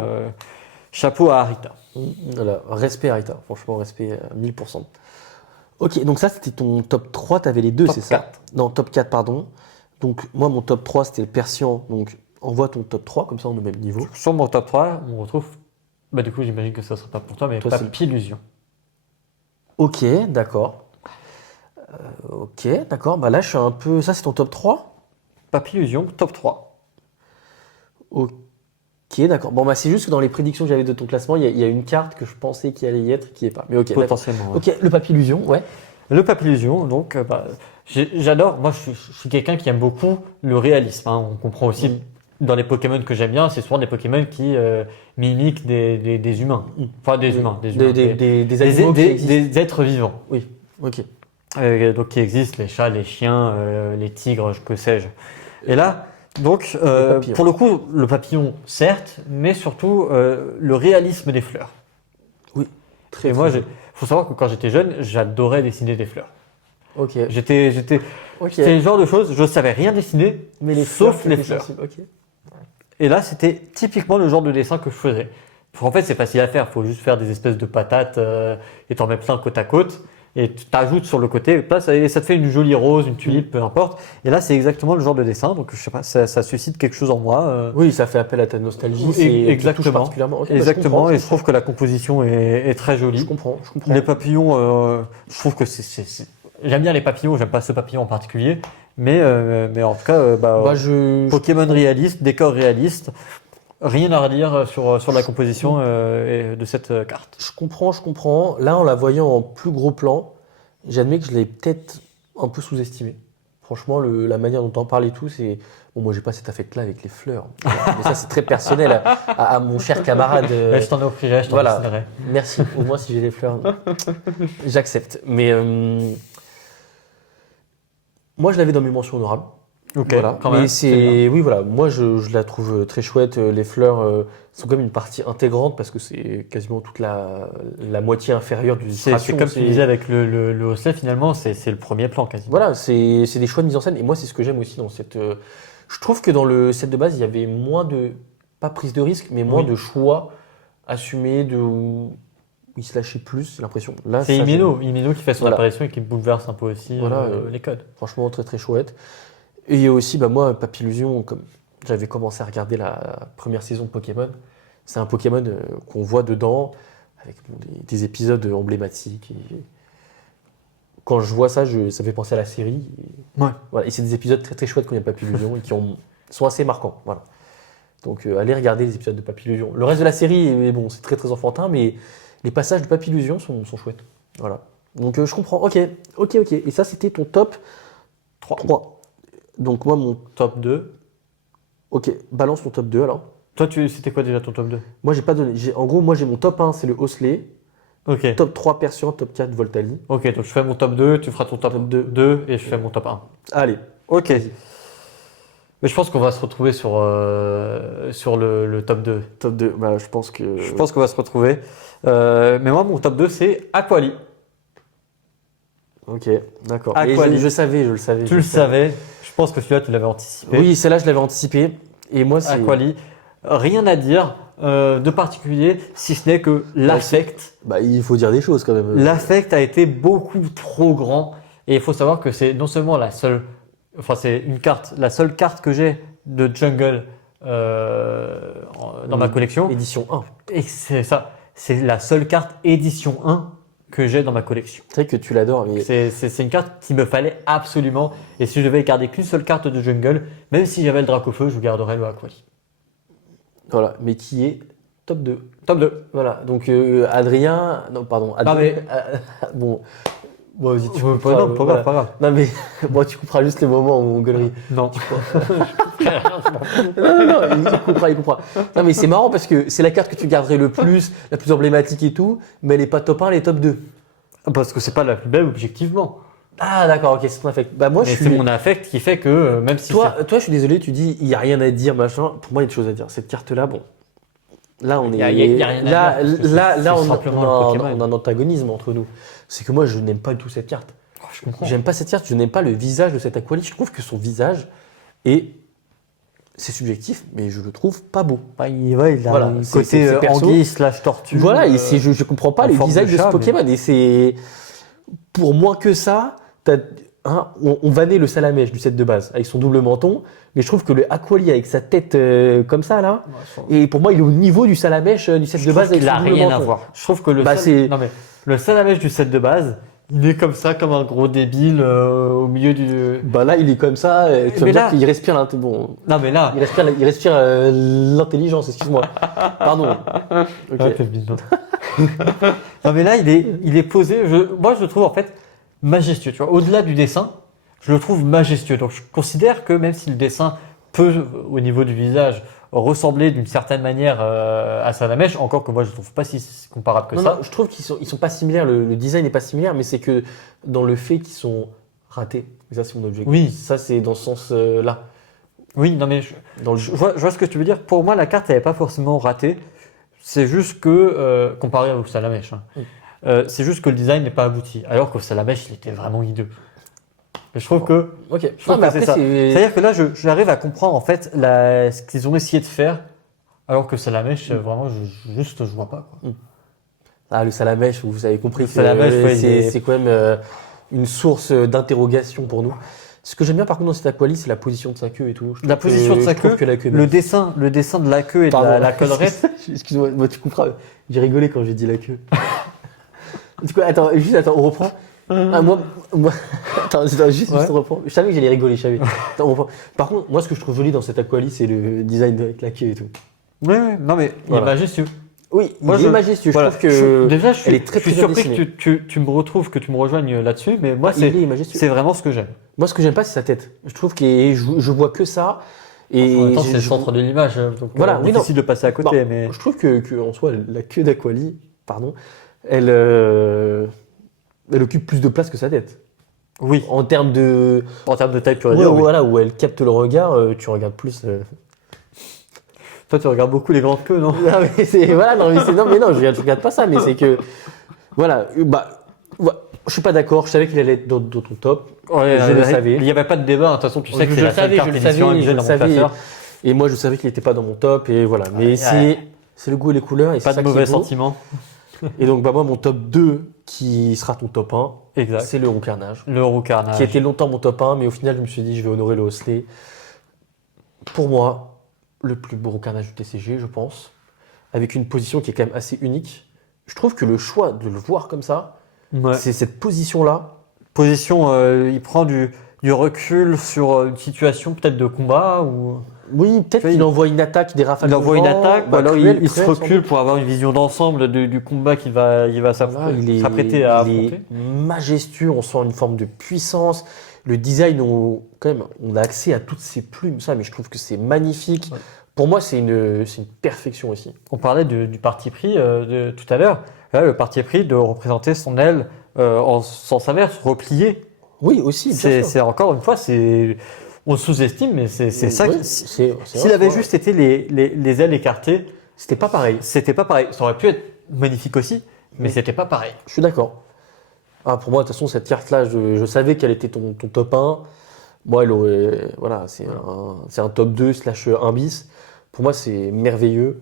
Chapeau à Arita. Voilà, respect Arita, franchement, respect à 1000%. Ok, donc ça, c'était ton top 3, t'avais les deux, Top c'est ça? 4. Non, top 4, pardon. Donc, moi, mon top 3, c'était le Persian. Donc, envoie ton top 3, comme ça, on est au même niveau. Sur mon top 3, on retrouve. Bah, du coup, j'imagine que ça sera pas pour toi, mais Toi, c'est- Papillusion. Ok, d'accord. Ok, d'accord. Bah là, je suis un peu. Ça, c'est ton top 3? Papillusion, top 3. Ok, d'accord. Bon, bah, c'est juste que dans les prédictions que j'avais de ton classement, il y a une carte que je pensais qu'il allait y être qui est pas. Mais ok, d'accord. Potentiellement. Ouais. Ok, le Papillusion, ouais. Le Papillusion, donc, j'adore. Moi, je suis quelqu'un qui aime beaucoup le réalisme. Hein. On comprend aussi dans les Pokémon que j'aime bien, c'est souvent des Pokémon qui mimiquent des humains. Enfin, des humains. Des animaux qui existent. Des êtres vivants. Oui, ok. Donc, qui existent, les chats, les chiens, les tigres, que sais-je. Et là, donc, pour le coup, le papillon, certes, mais surtout le réalisme des fleurs. Oui, très Et très moi, bien. faut savoir que quand j'étais jeune, j'adorais dessiner des fleurs. Ok. J'étais Ok. C'était le genre de choses, je savais rien dessiner, Mais les sauf les t'étais fleurs. sensible, ok. Et là, c'était typiquement le genre de dessin que je faisais. En fait, c'est facile à faire, il faut juste faire des espèces de patates et t'en mets plein côte à côte. Et tu t'ajoutes sur le côté, là, ça te fait une jolie rose, une tulipe, peu importe. Et là, c'est exactement le genre de dessin, donc je sais pas, ça suscite quelque chose en moi. Oui, ça fait appel à ta nostalgie. Exactement. Particulièrement. Ok, bah, Exactement, et je je trouve que la composition est très jolie. Je comprends. Les papillons, je trouve que j'aime bien les papillons, j'aime pas ce papillon en particulier, mais en tout cas, Pokémon réaliste, décor réaliste, rien à redire sur la composition de cette carte. Je comprends. Là, en la voyant en plus gros plan, j'admets que je l'ai peut-être un peu sous-estimé. Franchement, la manière dont on parle et tout, c'est... Bon, moi, j'ai pas cet affect-là avec les fleurs. Mais ça, c'est très personnel à mon cher camarade. Je t'en offrirai, je t'en voilà. dessinerai. Merci. Au moins, si j'ai des fleurs, j'accepte. Mais moi, je l'avais dans mes mentions honorables. Ok, Voilà. quand même. Mais oui, voilà. Moi, je la trouve très chouette. Les fleurs sont comme une partie intégrante parce que c'est quasiment toute la moitié inférieure du C'est comme tu disais avec le Hosley, finalement, c'est le premier plan quasiment. Voilà, c'est des choix de mise en scène. Et moi, c'est ce que j'aime aussi dans cette. Je trouve que dans le set de base, il y avait moins de. Pas prise de risque, mais moins de choix assumés, où il se lâchait plus, j'ai l'impression. Là, C'est ça, Himeno qui fait son Voilà. apparition et qui bouleverse un peu aussi Voilà, les codes. franchement, très très chouette. Et il y a aussi, moi, Papillusion, comme j'avais commencé à regarder la première saison de Pokémon, c'est un Pokémon qu'on voit dedans, avec des épisodes emblématiques. Et quand je vois ça, ça fait penser à la série. Et, Ouais. voilà. Et c'est des épisodes très très chouettes quand il y a Papillusion et qui sont assez marquants. Voilà. Donc allez regarder les épisodes de Papillusion. Le reste de la série, bon, c'est très très enfantin, mais les passages de Papillusion sont chouettes. Voilà. Donc je comprends. Ok. Et ça, c'était ton top 3. Donc moi, mon... Top 2. Ok, balance ton top 2 alors. Toi, c'était quoi déjà ton top 2? Moi, j'ai pas donné. En gros, moi, j'ai mon top 1, c'est le Hosley. Ok. Top 3, Persian. Top 4, Voltali. Ok, donc je fais mon top 2, tu feras ton top 2 et je fais mon top 1. Allez. Ok. Mais je pense qu'on va se retrouver sur le top 2. Top 2, je pense que... Je pense qu'on va se retrouver. Mais moi, mon top 2, c'est Aquali. Ok, d'accord. Aquali. Je le savais. Tu le savais. Je pense que celui-là, tu l'avais anticipé. Oui, celle-là, je l'avais anticipé. Et moi, c'est... Aquali. Rien à dire de particulier, si ce n'est que l'affect. il faut dire des choses quand même. L'affect a été beaucoup trop grand. Et il faut savoir que c'est non seulement la seule carte que j'ai de Jungle dans ma collection. Édition 1. Et c'est ça. C'est la seule carte édition 1 que j'ai dans ma collection. C'est vrai que tu l'adores. Mais... C'est une carte qu'il me fallait absolument. Et si je devais garder qu'une seule carte de Jungle, même si j'avais le Dracofeu, je garderais le Aquali. Voilà, mais qui est top 2. Top 2. Voilà, donc Adrien... Non, pardon. Non, mais... bon, vas-y, tu pas couperas, grave, voilà. pas grave. Non, mais bon, tu couperas juste les moments où on gueulerie. Non. Non, il coupera. Non, mais c'est marrant parce que c'est la carte que tu garderais le plus, la plus emblématique et tout, mais elle n'est pas top 1, elle est top 2. Parce que c'est pas la plus belle objectivement. Ah, d'accord, ok, c'est ton affect. Moi, c'est mon affect qui fait que même si toi, je suis désolé, tu dis il n'y a rien à dire, machin. Pour moi, il y a des choses à dire. Cette carte-là, bon. Là, on est. Y a rien à dire, Là, c'est simplement on a un antagonisme entre nous. C'est que moi, je n'aime pas du tout cette carte. Oh, je comprends. J'aime pas cette carte, je n'aime pas le visage de cet Aquali. Je trouve que son visage est. C'est subjectif, mais je le trouve pas beau. Il a voilà, un côté anguille / tortue. Voilà, et je comprends pas le design de ce Pokémon. Et c'est. Pour moins que ça, on vannait le Salamèche du set de base avec son double menton, mais je trouve que le Aquali avec sa tête comme ça là, et pour moi il est au niveau du Salamèche du set de base avec son double menton. Il a rien à voir. Je trouve que le Salamèche du set de base, il est comme ça, comme un gros débile au milieu du. Là il est comme ça. Tu vas me dire qu'il respire bon. Non mais là. Il respire l'intelligence. Excuse-moi. Pardon. Ok. Non mais là il est posé. Moi je le trouve en fait majestueux. Tu vois, au-delà du dessin, je le trouve majestueux. Donc je considère que même si le dessin peut, au niveau du visage, ressembler d'une certaine manière à Salamèche, encore que moi je ne trouve pas si comparable que Non, ça. non, je trouve ils sont pas similaires. Le design n'est pas similaire, mais c'est que dans le fait qu'ils sont ratés. Et ça, c'est mon objectif. Oui. Ça, c'est dans ce sens-là. Oui, non mais Dans le... je vois ce que tu veux dire. Pour moi, la carte elle n'est pas forcément ratée. C'est juste que, comparé au Salamèche, hein, c'est juste que le design n'est pas abouti. Alors qu'au Salamèche, il était vraiment hideux. Et je trouve que Ok. Je trouve Non, mais que c'est après, ça. c'est. C'est-à-dire que là, j'arrive à comprendre en fait ce qu'ils ont essayé de faire, alors que Salamèche, vraiment, je vois pas. Quoi. Ah, le Salamèche, vous avez compris Le que Salamèche, ouais, c'est quand même une source d'interrogation pour nous. Ce que j'aime bien par contre dans cette Aqualis, c'est la position de sa queue et tout. Je La trouve position de sa je trouve queue, que la queue est le dessin de la queue et de Pardon. la collerette. Excuse-moi, moi, tu comprends. J'ai rigolé quand j'ai dit la queue. Du coup, attends, on reprend. Ah, moi, attends, juste, Ouais. on reprend. Je savais que j'allais rigoler, je savais. Attends, on reprend. Par contre, moi, ce que je trouve joli dans cette Aqualis, c'est le design avec la queue et tout. Oui, oui, non mais Voilà. il est majestueux. Oui, Moi, il est majestueux. voilà, Je trouve que déjà, je elle est très, suis très bien surpris que dessinée. tu me retrouves, que tu me rejoignes là-dessus, mais moi, il est majestueux. c'est vraiment ce que j'aime. Moi, ce que j'aime pas, c'est sa tête. Je trouve que je vois que ça. Et En même temps, c'est le je- centre de l'image, donc Voilà, oui, difficile de passer à côté. Bon, mais je trouve que en soi, la queue d'Aquali, pardon, elle, elle occupe plus de place que sa tête. oui, En termes de. en termes de taille pure et Ouais, dure, oui. voilà, où elle capte le regard, tu regardes plus. Toi, tu regardes beaucoup les grandes queues, non? Non, mais c'est. Voilà, non, mais non, je regarde pas ça, mais c'est que. Voilà, je suis pas d'accord, je savais qu'il allait être dans ton top. Ouais, Je le savais. Il n'y avait pas de débat, hein. De toute façon, tu sais que Je c'est le la seule savais, carte je le édition savais, que je j'ai le dans mon savais. classeur. Et moi, je savais qu'il n'était pas dans mon top, et voilà. Mais Ouais. c'est le goût et les couleurs, et c'est Pas ça de qui mauvais est beau. sentiments. Et donc, bah, moi, mon top 2, qui sera ton top 1, Exact. c'est le Roux Carnage. Le roux carnage. Qui était longtemps mon top 1, mais au final, je me suis dit, je vais honorer le Hosley. Pour moi, le plus beau Roux Carnage du TCG, je pense, avec une position qui est quand même assez unique. Je trouve que le choix de le voir comme ça, Ouais. c'est cette position-là. Position, il prend du recul sur une situation peut-être de combat ou Oui, peut-être Tu vois, qu'il envoie une attaque, des rafales il de envoie une vent, attaque, ou bah, alors cruel, il se cruel, sans recule doute. pour avoir une vision d'ensemble du combat qu'il va Voilà, s'apprêter à il affronter. est majestueux, on sent une forme de puissance. Le design, quand même, on a accès à toutes ces plumes, ça, mais je trouve que c'est magnifique. Ouais. Pour moi, c'est une perfection aussi. On parlait du parti pris de tout à l'heure. Là, le parti pris de représenter son aile en sens inverse, repliée. Oui, aussi, bien sûr. C'est encore une fois, on le sous-estime, mais c'est ça. Oui, S'il vrai, avait ouais. juste été les ailes écartées, C'était pas pareil. c'était pas pareil. Ça aurait pu être magnifique aussi, mais Oui. c'était pas pareil. Je suis d'accord. Ah, pour moi, de toute façon, cette carte-là, je savais qu'elle était ton top 1. Moi, elle aurait. Voilà, c'est un top 2/1 bis. Pour moi, c'est merveilleux.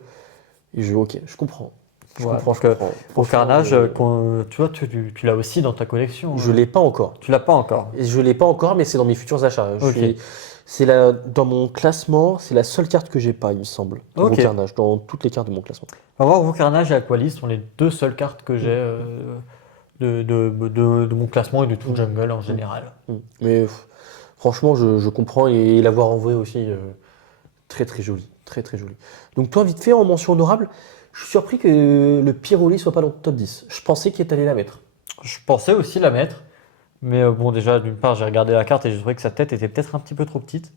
Et ok, je comprends. Je Voilà, comprends, je donc, comprends. Au carnage, Franchement, tu vois, tu l'as aussi dans ta collection. je l'ai pas encore. Tu l'as pas encore. Et je l'ai pas encore, mais c'est dans mes futurs achats. Ok. Dans mon classement, c'est la seule carte que j'ai pas, il me semble. Ok. Au carnage, dans toutes les cartes de mon classement. On va voir, Roux Carnage et Aqualis sont les deux seules cartes que j'ai de mon classement et de tout jungle en général. Mais franchement, je comprends et l'avoir en vrai aussi, très très joli. Très très joli. Donc, toi, vite fait, en mention honorable, je suis surpris que le Pyroli soit pas dans le top 10. Je pensais qu'il allait la mettre. Je pensais aussi la mettre, mais bon, déjà, d'une part, j'ai regardé la carte et j'ai trouvé que sa tête était peut-être un petit peu trop petite.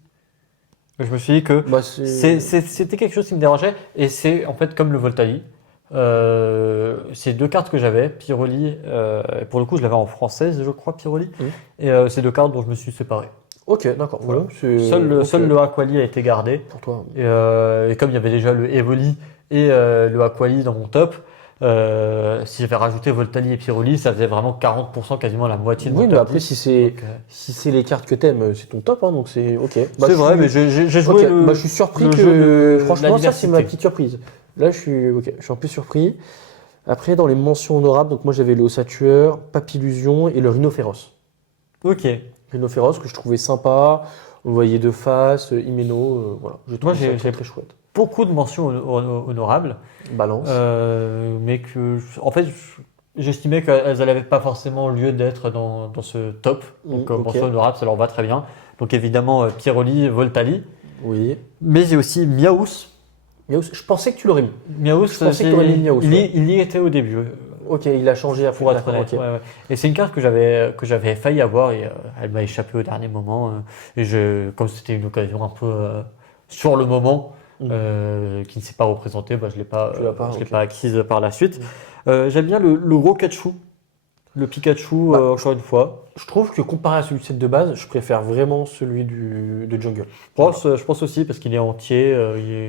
Je me suis dit que Bah, c'était quelque chose qui me dérangeait, et c'est en fait comme le Voltali. C'est deux cartes que j'avais, Pyroli, pour le coup, je l'avais en française, je crois, Pyroli, et c'est deux cartes dont je me suis séparé. Ok, d'accord. Voilà. Bon, c'est- Seul ok. le Aquali a été gardé. Pour toi. Et comme il y avait déjà le Evoli et le Aquali dans mon top, si j'avais rajouté Voltali et Pyroli, ça faisait vraiment 40%, quasiment la moitié de Oui, mon mais top après, 10. si c'est les cartes que t'aimes, c'est ton top, hein, donc c'est ok. Bah, C'est je vrai, suis- mais j'ai joué ok, bah, je suis surpris le jeu que. de Franchement, la ça, c'est ma diversité. petite surprise. Là, je suis un peu surpris. Après, dans les mentions honorables, donc moi, j'avais le Ossatueur, Papillusion et le Rhinophéros. Ok. Rhinophéros que je trouvais sympa. On le voyait de face, Himeno, voilà. Je trouve j'ai- ça très j'ai- très chouette. Beaucoup de mentions honorables, Balance. mais que, en fait, j'estimais qu'elles n'avaient pas forcément lieu d'être dans ce top. Donc, Ok. mention honorable, ça leur va très bien. Donc, évidemment, Pyroli, Voltali. Oui. Mais j'ai aussi Miaous. Miaous, je pensais que tu l'aurais mis. Miaous, Je pensais que t'aurais mis Miaous, il ouais. y était au début. Ok, il a changé à pour être d'accord, honnête. ok. Ouais, ouais. Et c'est une carte que j'avais failli avoir et elle m'a échappé au dernier moment. Comme c'était une occasion un peu sur le moment Mm. qui ne s'est pas représentée, bah, Tu l'as pas, je l'ai ok. pas acquise par la suite. Mm. J'aime bien le gros Pikachu. Le Pikachu, Bah, encore une fois. je trouve que comparé à celui du set de base, je préfère vraiment celui de Jungle. Je pense aussi parce qu'il est entier.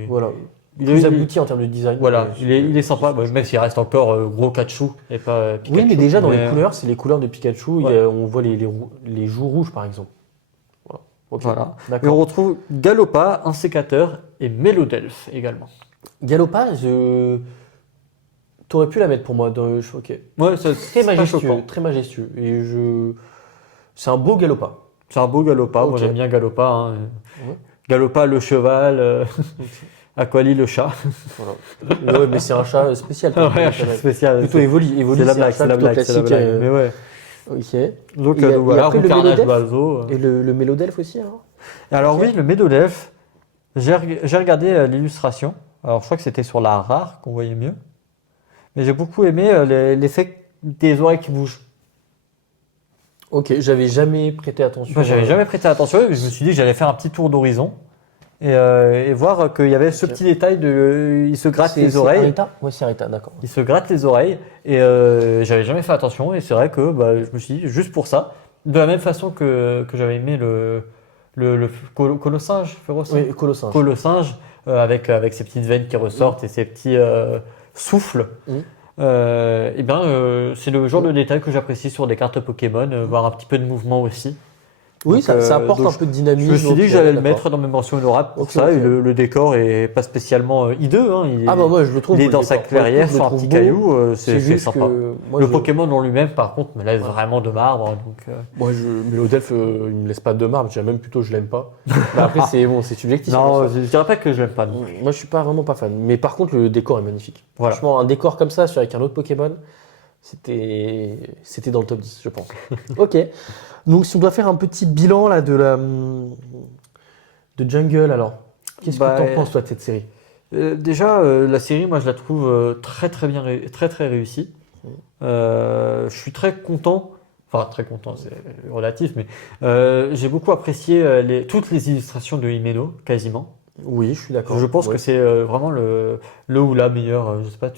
Voilà. Il Plus est- abouti en termes de design. voilà, mais il est sympa, c'est- même s'il reste encore gros Pikachu et pas Pikachu. Oui, mais déjà dans les couleurs, c'est les couleurs de Pikachu. Ouais. On voit les joues rouges par exemple. Voilà. Ok. Voilà. Et on D'accord. retrouve Galopa, un sécateur et Mélodelph également. Galopa, t'aurais pu la mettre pour moi. Ok. Ouais, Très pas majestueux, choquant. très majestueux. C'est un beau Galopa. C'est un beau Galopa, moi Ok. j'aime bien Galopa. Hein. Ouais. Galopa le cheval, Aquali le chat. Voilà. Ouais, mais c'est un chat spécial. Ouais, un chat spécial. Plutôt Evoli. Evoli, C'est la un blague, chat c'est la plutôt blague, c'est la classique. blague. Mais ouais. Ok. Donc, Et voilà, après, le Roucarnage Mélodelph d'oiseau. Et le Mélodelph aussi, alors Alors Ok. oui, le Mélodelph, j'ai regardé l'illustration. Alors je crois que c'était sur la rare qu'on voyait mieux. Mais j'ai beaucoup aimé l'effet des oreilles qui bougent. Ok, j'avais jamais prêté attention. Moi, j'avais jamais prêté attention et je me suis dit que j'allais faire un petit tour d'horizon et voir qu'il y avait ce Ok. petit détail de il se gratte C'est les oreilles. Arita Ouais, c'est Arita, d'accord. Il se gratte les oreilles et j'avais jamais fait attention et c'est vrai que bah, je me suis dit juste pour ça, de la même façon que j'avais aimé le colossinge, Oui, Colossinge. colossinge avec ses petites veines qui ressortent et ses petits souffles. Mm. C'est le genre de détail que j'apprécie sur des cartes Pokémon, voir un petit peu de mouvement aussi. Oui, Donc, ça apporte donc un peu de dynamisme. Je me suis dit ok, que j'allais le d'accord. mettre dans mes mentions honorables pour Ok, ça ok. et le décor est pas spécialement hideux. Hein, Ah bah moi je le trouve. il est le dans sa décor. Moi, clairière je le sur un trouve petit beau. caillou, c'est juste sympa. que moi, Le Pokémon en lui-même, par contre, me laisse Ouais. vraiment de marbre. Donc, Mélodelph, il me laisse pas de marbre. Je dirais même plutôt je l'aime pas. Bah, après c'est bon, c'est subjectif. non, hein, je dirais pas que je l'aime pas. ça. Non. Moi je suis pas vraiment pas fan. Mais par contre le décor est magnifique. Voilà. Franchement un décor comme ça avec un autre Pokémon, c'était dans le top 10 je pense. Ok. Donc si on doit faire un petit bilan là de Jungle alors, qu'est-ce Bah, que t'en penses toi de cette série? Déjà, la série, moi, je la trouve très très bien, très très réussie. Je suis très content. Enfin, très content, c'est relatif, mais j'ai beaucoup apprécié toutes les illustrations de Himeno, quasiment. Oui, je suis d'accord. Je pense Ouais. que c'est vraiment le ou la meilleure. Je sais pas,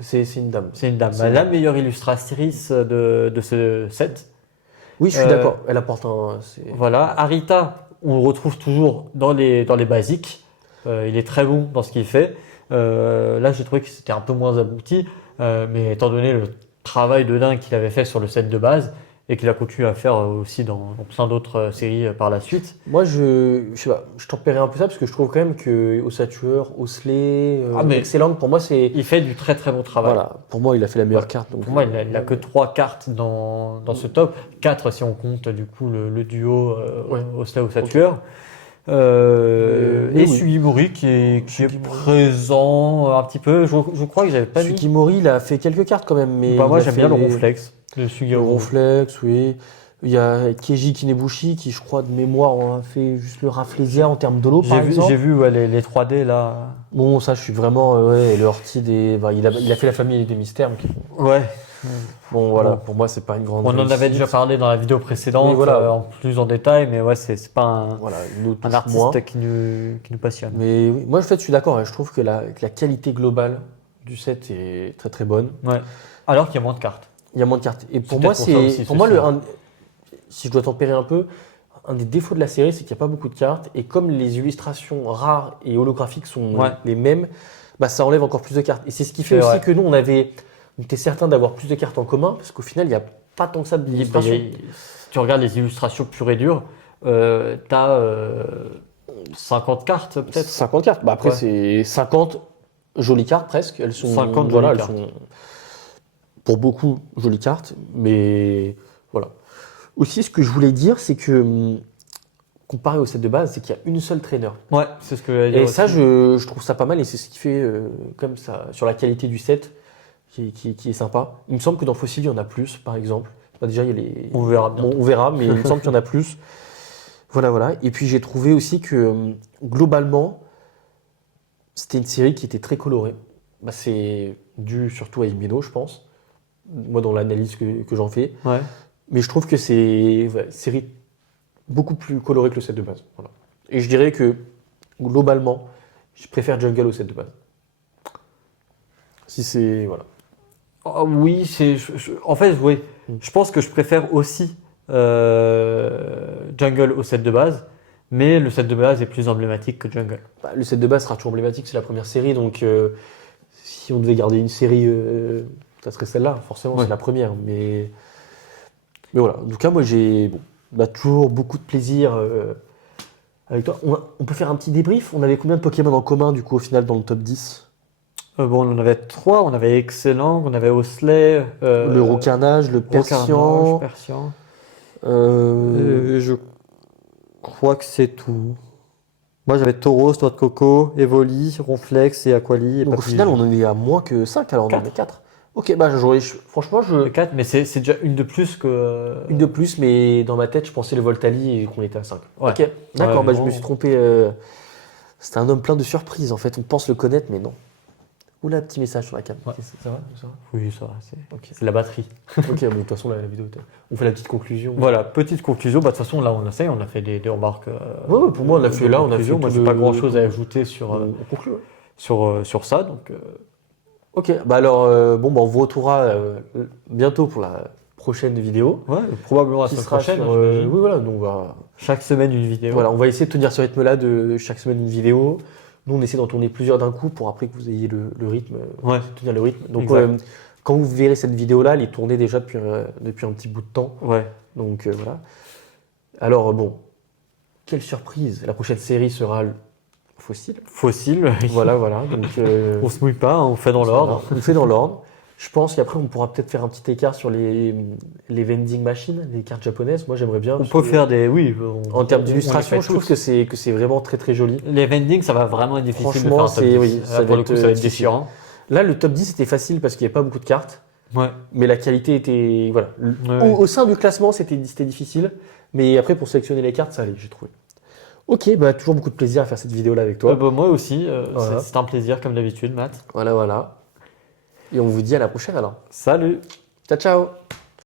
C'est une dame. c'est une dame. C'est une La dame. meilleure illustratrice de ce set. Oui, je suis Euh, d'accord. Elle apporte un. Voilà. Arita, on le retrouve toujours dans les basiques. Il est très bon dans ce qu'il fait. Là, j'ai trouvé que c'était un peu moins abouti, mais étant donné le travail de dingue qu'il avait fait sur le set de base et qu'il a continué à faire aussi dans plein d'autres séries par la suite. Moi, je sais pas, je tempérais un peu ça parce que je trouve quand même que Ossature, Osley, Ah, mais- Excellent, pour moi, c'est. Il fait du très très bon travail. Voilà, pour moi, il a fait la meilleure Voilà. carte. Donc, Pour moi, il n'a que 3 cartes dans ce top. 4 si on compte du coup le duo Ouais. Osla-Ossature. Mais Et oui. Sugimori qui est Sugimori. présent un petit peu. Je crois que j'avais pas mis. Sugimori, il a fait quelques cartes quand même. Mais Bah, moi il a j'aime fait bien le les- Ronflex de Le Sugimori. Ronflex, oui. Il y a Keiji Kinebushi qui, je crois, de mémoire, a fait juste le Rafflesia en termes de l'eau, par exemple. J'ai vu ouais, les 3D là. Bon, ça, je suis vraiment. Ouais, et le Orchid, il a fait la famille des mystères. Donc, Ouais. bon, voilà, Bon. pour moi, c'est pas une grande. On en avait réussite. déjà parlé dans la vidéo précédente, Oui, voilà. en plus en détail, mais ouais, c'est pas Voilà, une autre un touche artiste moins. qui nous passionne. Mais oui, moi, en fait, je suis d'accord. Hein, je trouve que la qualité globale du set est très très bonne. Ouais. Alors qu'il y a moins de cartes. Il y a moins de cartes. Et pour C'est moi, peut-être pour ça aussi, pour moi, ceci. si je dois tempérer un peu, un des défauts de la série, c'est qu'il n'y a pas beaucoup de cartes. Et comme les illustrations rares et holographiques sont Ouais. les mêmes, bah, ça enlève encore plus de cartes. Et c'est ce qui fait C'est aussi vrai. que nous, on était certains d'avoir plus de cartes en commun, parce qu'au final, il n'y a pas tant que ça d'illustrations. Si tu regardes les illustrations pures et dures, t'as 50 cartes peut-être. 50 cartes. Bah, après, Ouais. c'est 50 jolies cartes presque. Elles sont, 50 voilà, jolies elles cartes. sont pour beaucoup jolies cartes, mais voilà. Aussi, ce que je voulais dire, c'est que comparé au set de base, c'est qu'il y a une seule traîneur. Ouais, c'est ce que j'allais dire Et ça, aussi. je trouve ça pas mal et c'est ce qui fait comme ça sur la qualité du set qui est sympa. Il me semble que dans Fossil, il y en a plus, par exemple. Bah, déjà, il y a les. On verra bientôt. Bon, on verra, mais il me semble qu'il y en a plus. Voilà, voilà. Et puis j'ai trouvé aussi que globalement, c'était une série qui était très colorée. Bah, c'est dû surtout à Himeno, je pense. moi dans l'analyse que j'en fais. Ouais. Mais je trouve que c'est une série beaucoup plus colorée que le set de base. Voilà. Et je dirais que globalement, je préfère Jungle au set de base. Si c'est. Voilà. Ah oui, en fait, oui. Mm. Je pense que je préfère aussi Jungle au set de base, mais le set de base est plus emblématique que Jungle. Bah, le set de base sera toujours emblématique, c'est la première série, donc si on devait garder une série, ça serait celle-là, forcément, Ouais. c'est la première. Mais voilà, en tout cas, moi j'ai toujours beaucoup de plaisir avec toi. On peut faire un petit débrief. On avait combien de Pokémon en commun, du coup, au final, dans le top 10? Bon, on en avait 3, on avait Excellent, on avait Osley, Le Rocarnage, le Persian. Persian. euh, Je crois que c'est tout. Moi j'avais Tauros, Noix de Coco, Evoli, Ronflex et Aquali. Et donc au final, on en est à moins que 5, alors on en est 4. Ok, bah franchement, 4, mais c'est déjà une de plus que. une de plus, mais dans ma tête, je pensais le Voltali et qu'on était à 5. Ouais. Ok, d'accord, Ouais, bah, je bon. me suis trompé. C'était un homme plein de surprises, en fait. On pense le connaître, mais non. Oula, petit message sur la cam. Ouais. Ok, ça va, ça va. Oui, ça va, Ok, c'est la batterie. ok, bon, de toute façon, la vidéo, on fait la petite conclusion. Voilà, petite conclusion. Bah, de toute façon, là, on a fait des remarques. Ouais, pour moi, on a fait de là, on a conclusion. fait Moi, tout j'ai le- pas grand chose à ajouter sur, On conclut, ouais. sur ça. Donc, Ok, bah alors, on vous retrouvera bientôt pour la prochaine vidéo. ouais, probablement la Qui semaine sera prochaine. sur, hein, j'imagine. oui, voilà, donc Chaque semaine, une vidéo. voilà, on va essayer de tenir ce rythme-là de chaque semaine une vidéo. Nous, on essaie d'en tourner plusieurs d'un coup pour après que vous ayez le rythme, Ouais. tenir le rythme. Donc, Exact. quand vous verrez cette vidéo-là, elle est tournée déjà depuis un petit bout de temps. Ouais. Donc, voilà. Alors, quelle surprise! La prochaine série sera le Fossile. Fossile. Voilà. Donc, On se mouille pas, hein, on fait dans l'ordre. on fait dans l'ordre. Je pense qu'après, on pourra peut-être faire un petit écart sur les vending machines, les cartes japonaises. Moi, j'aimerais bien. On parce peut que, faire des. Oui, en termes on d'illustration, les je fait trouve tous. que c'est vraiment très très joli. Les vending, ça va vraiment être difficile de Franchement, faire un top 10. oui, Là, ça pour va le coup, être ça va être difficile. différent. Là, le top 10 était facile parce qu'il n'y avait pas beaucoup de cartes, Ouais. mais la qualité était. Voilà. Ouais. Au sein du classement, c'était difficile, mais après, pour sélectionner les cartes, ça allait, j'ai trouvé. Ok, toujours beaucoup de plaisir à faire cette vidéo-là avec toi. Bah, moi aussi, Voilà. c'est un plaisir comme d'habitude, Matt. Voilà. Et on vous dit à la prochaine alors. Salut! Ciao, ciao!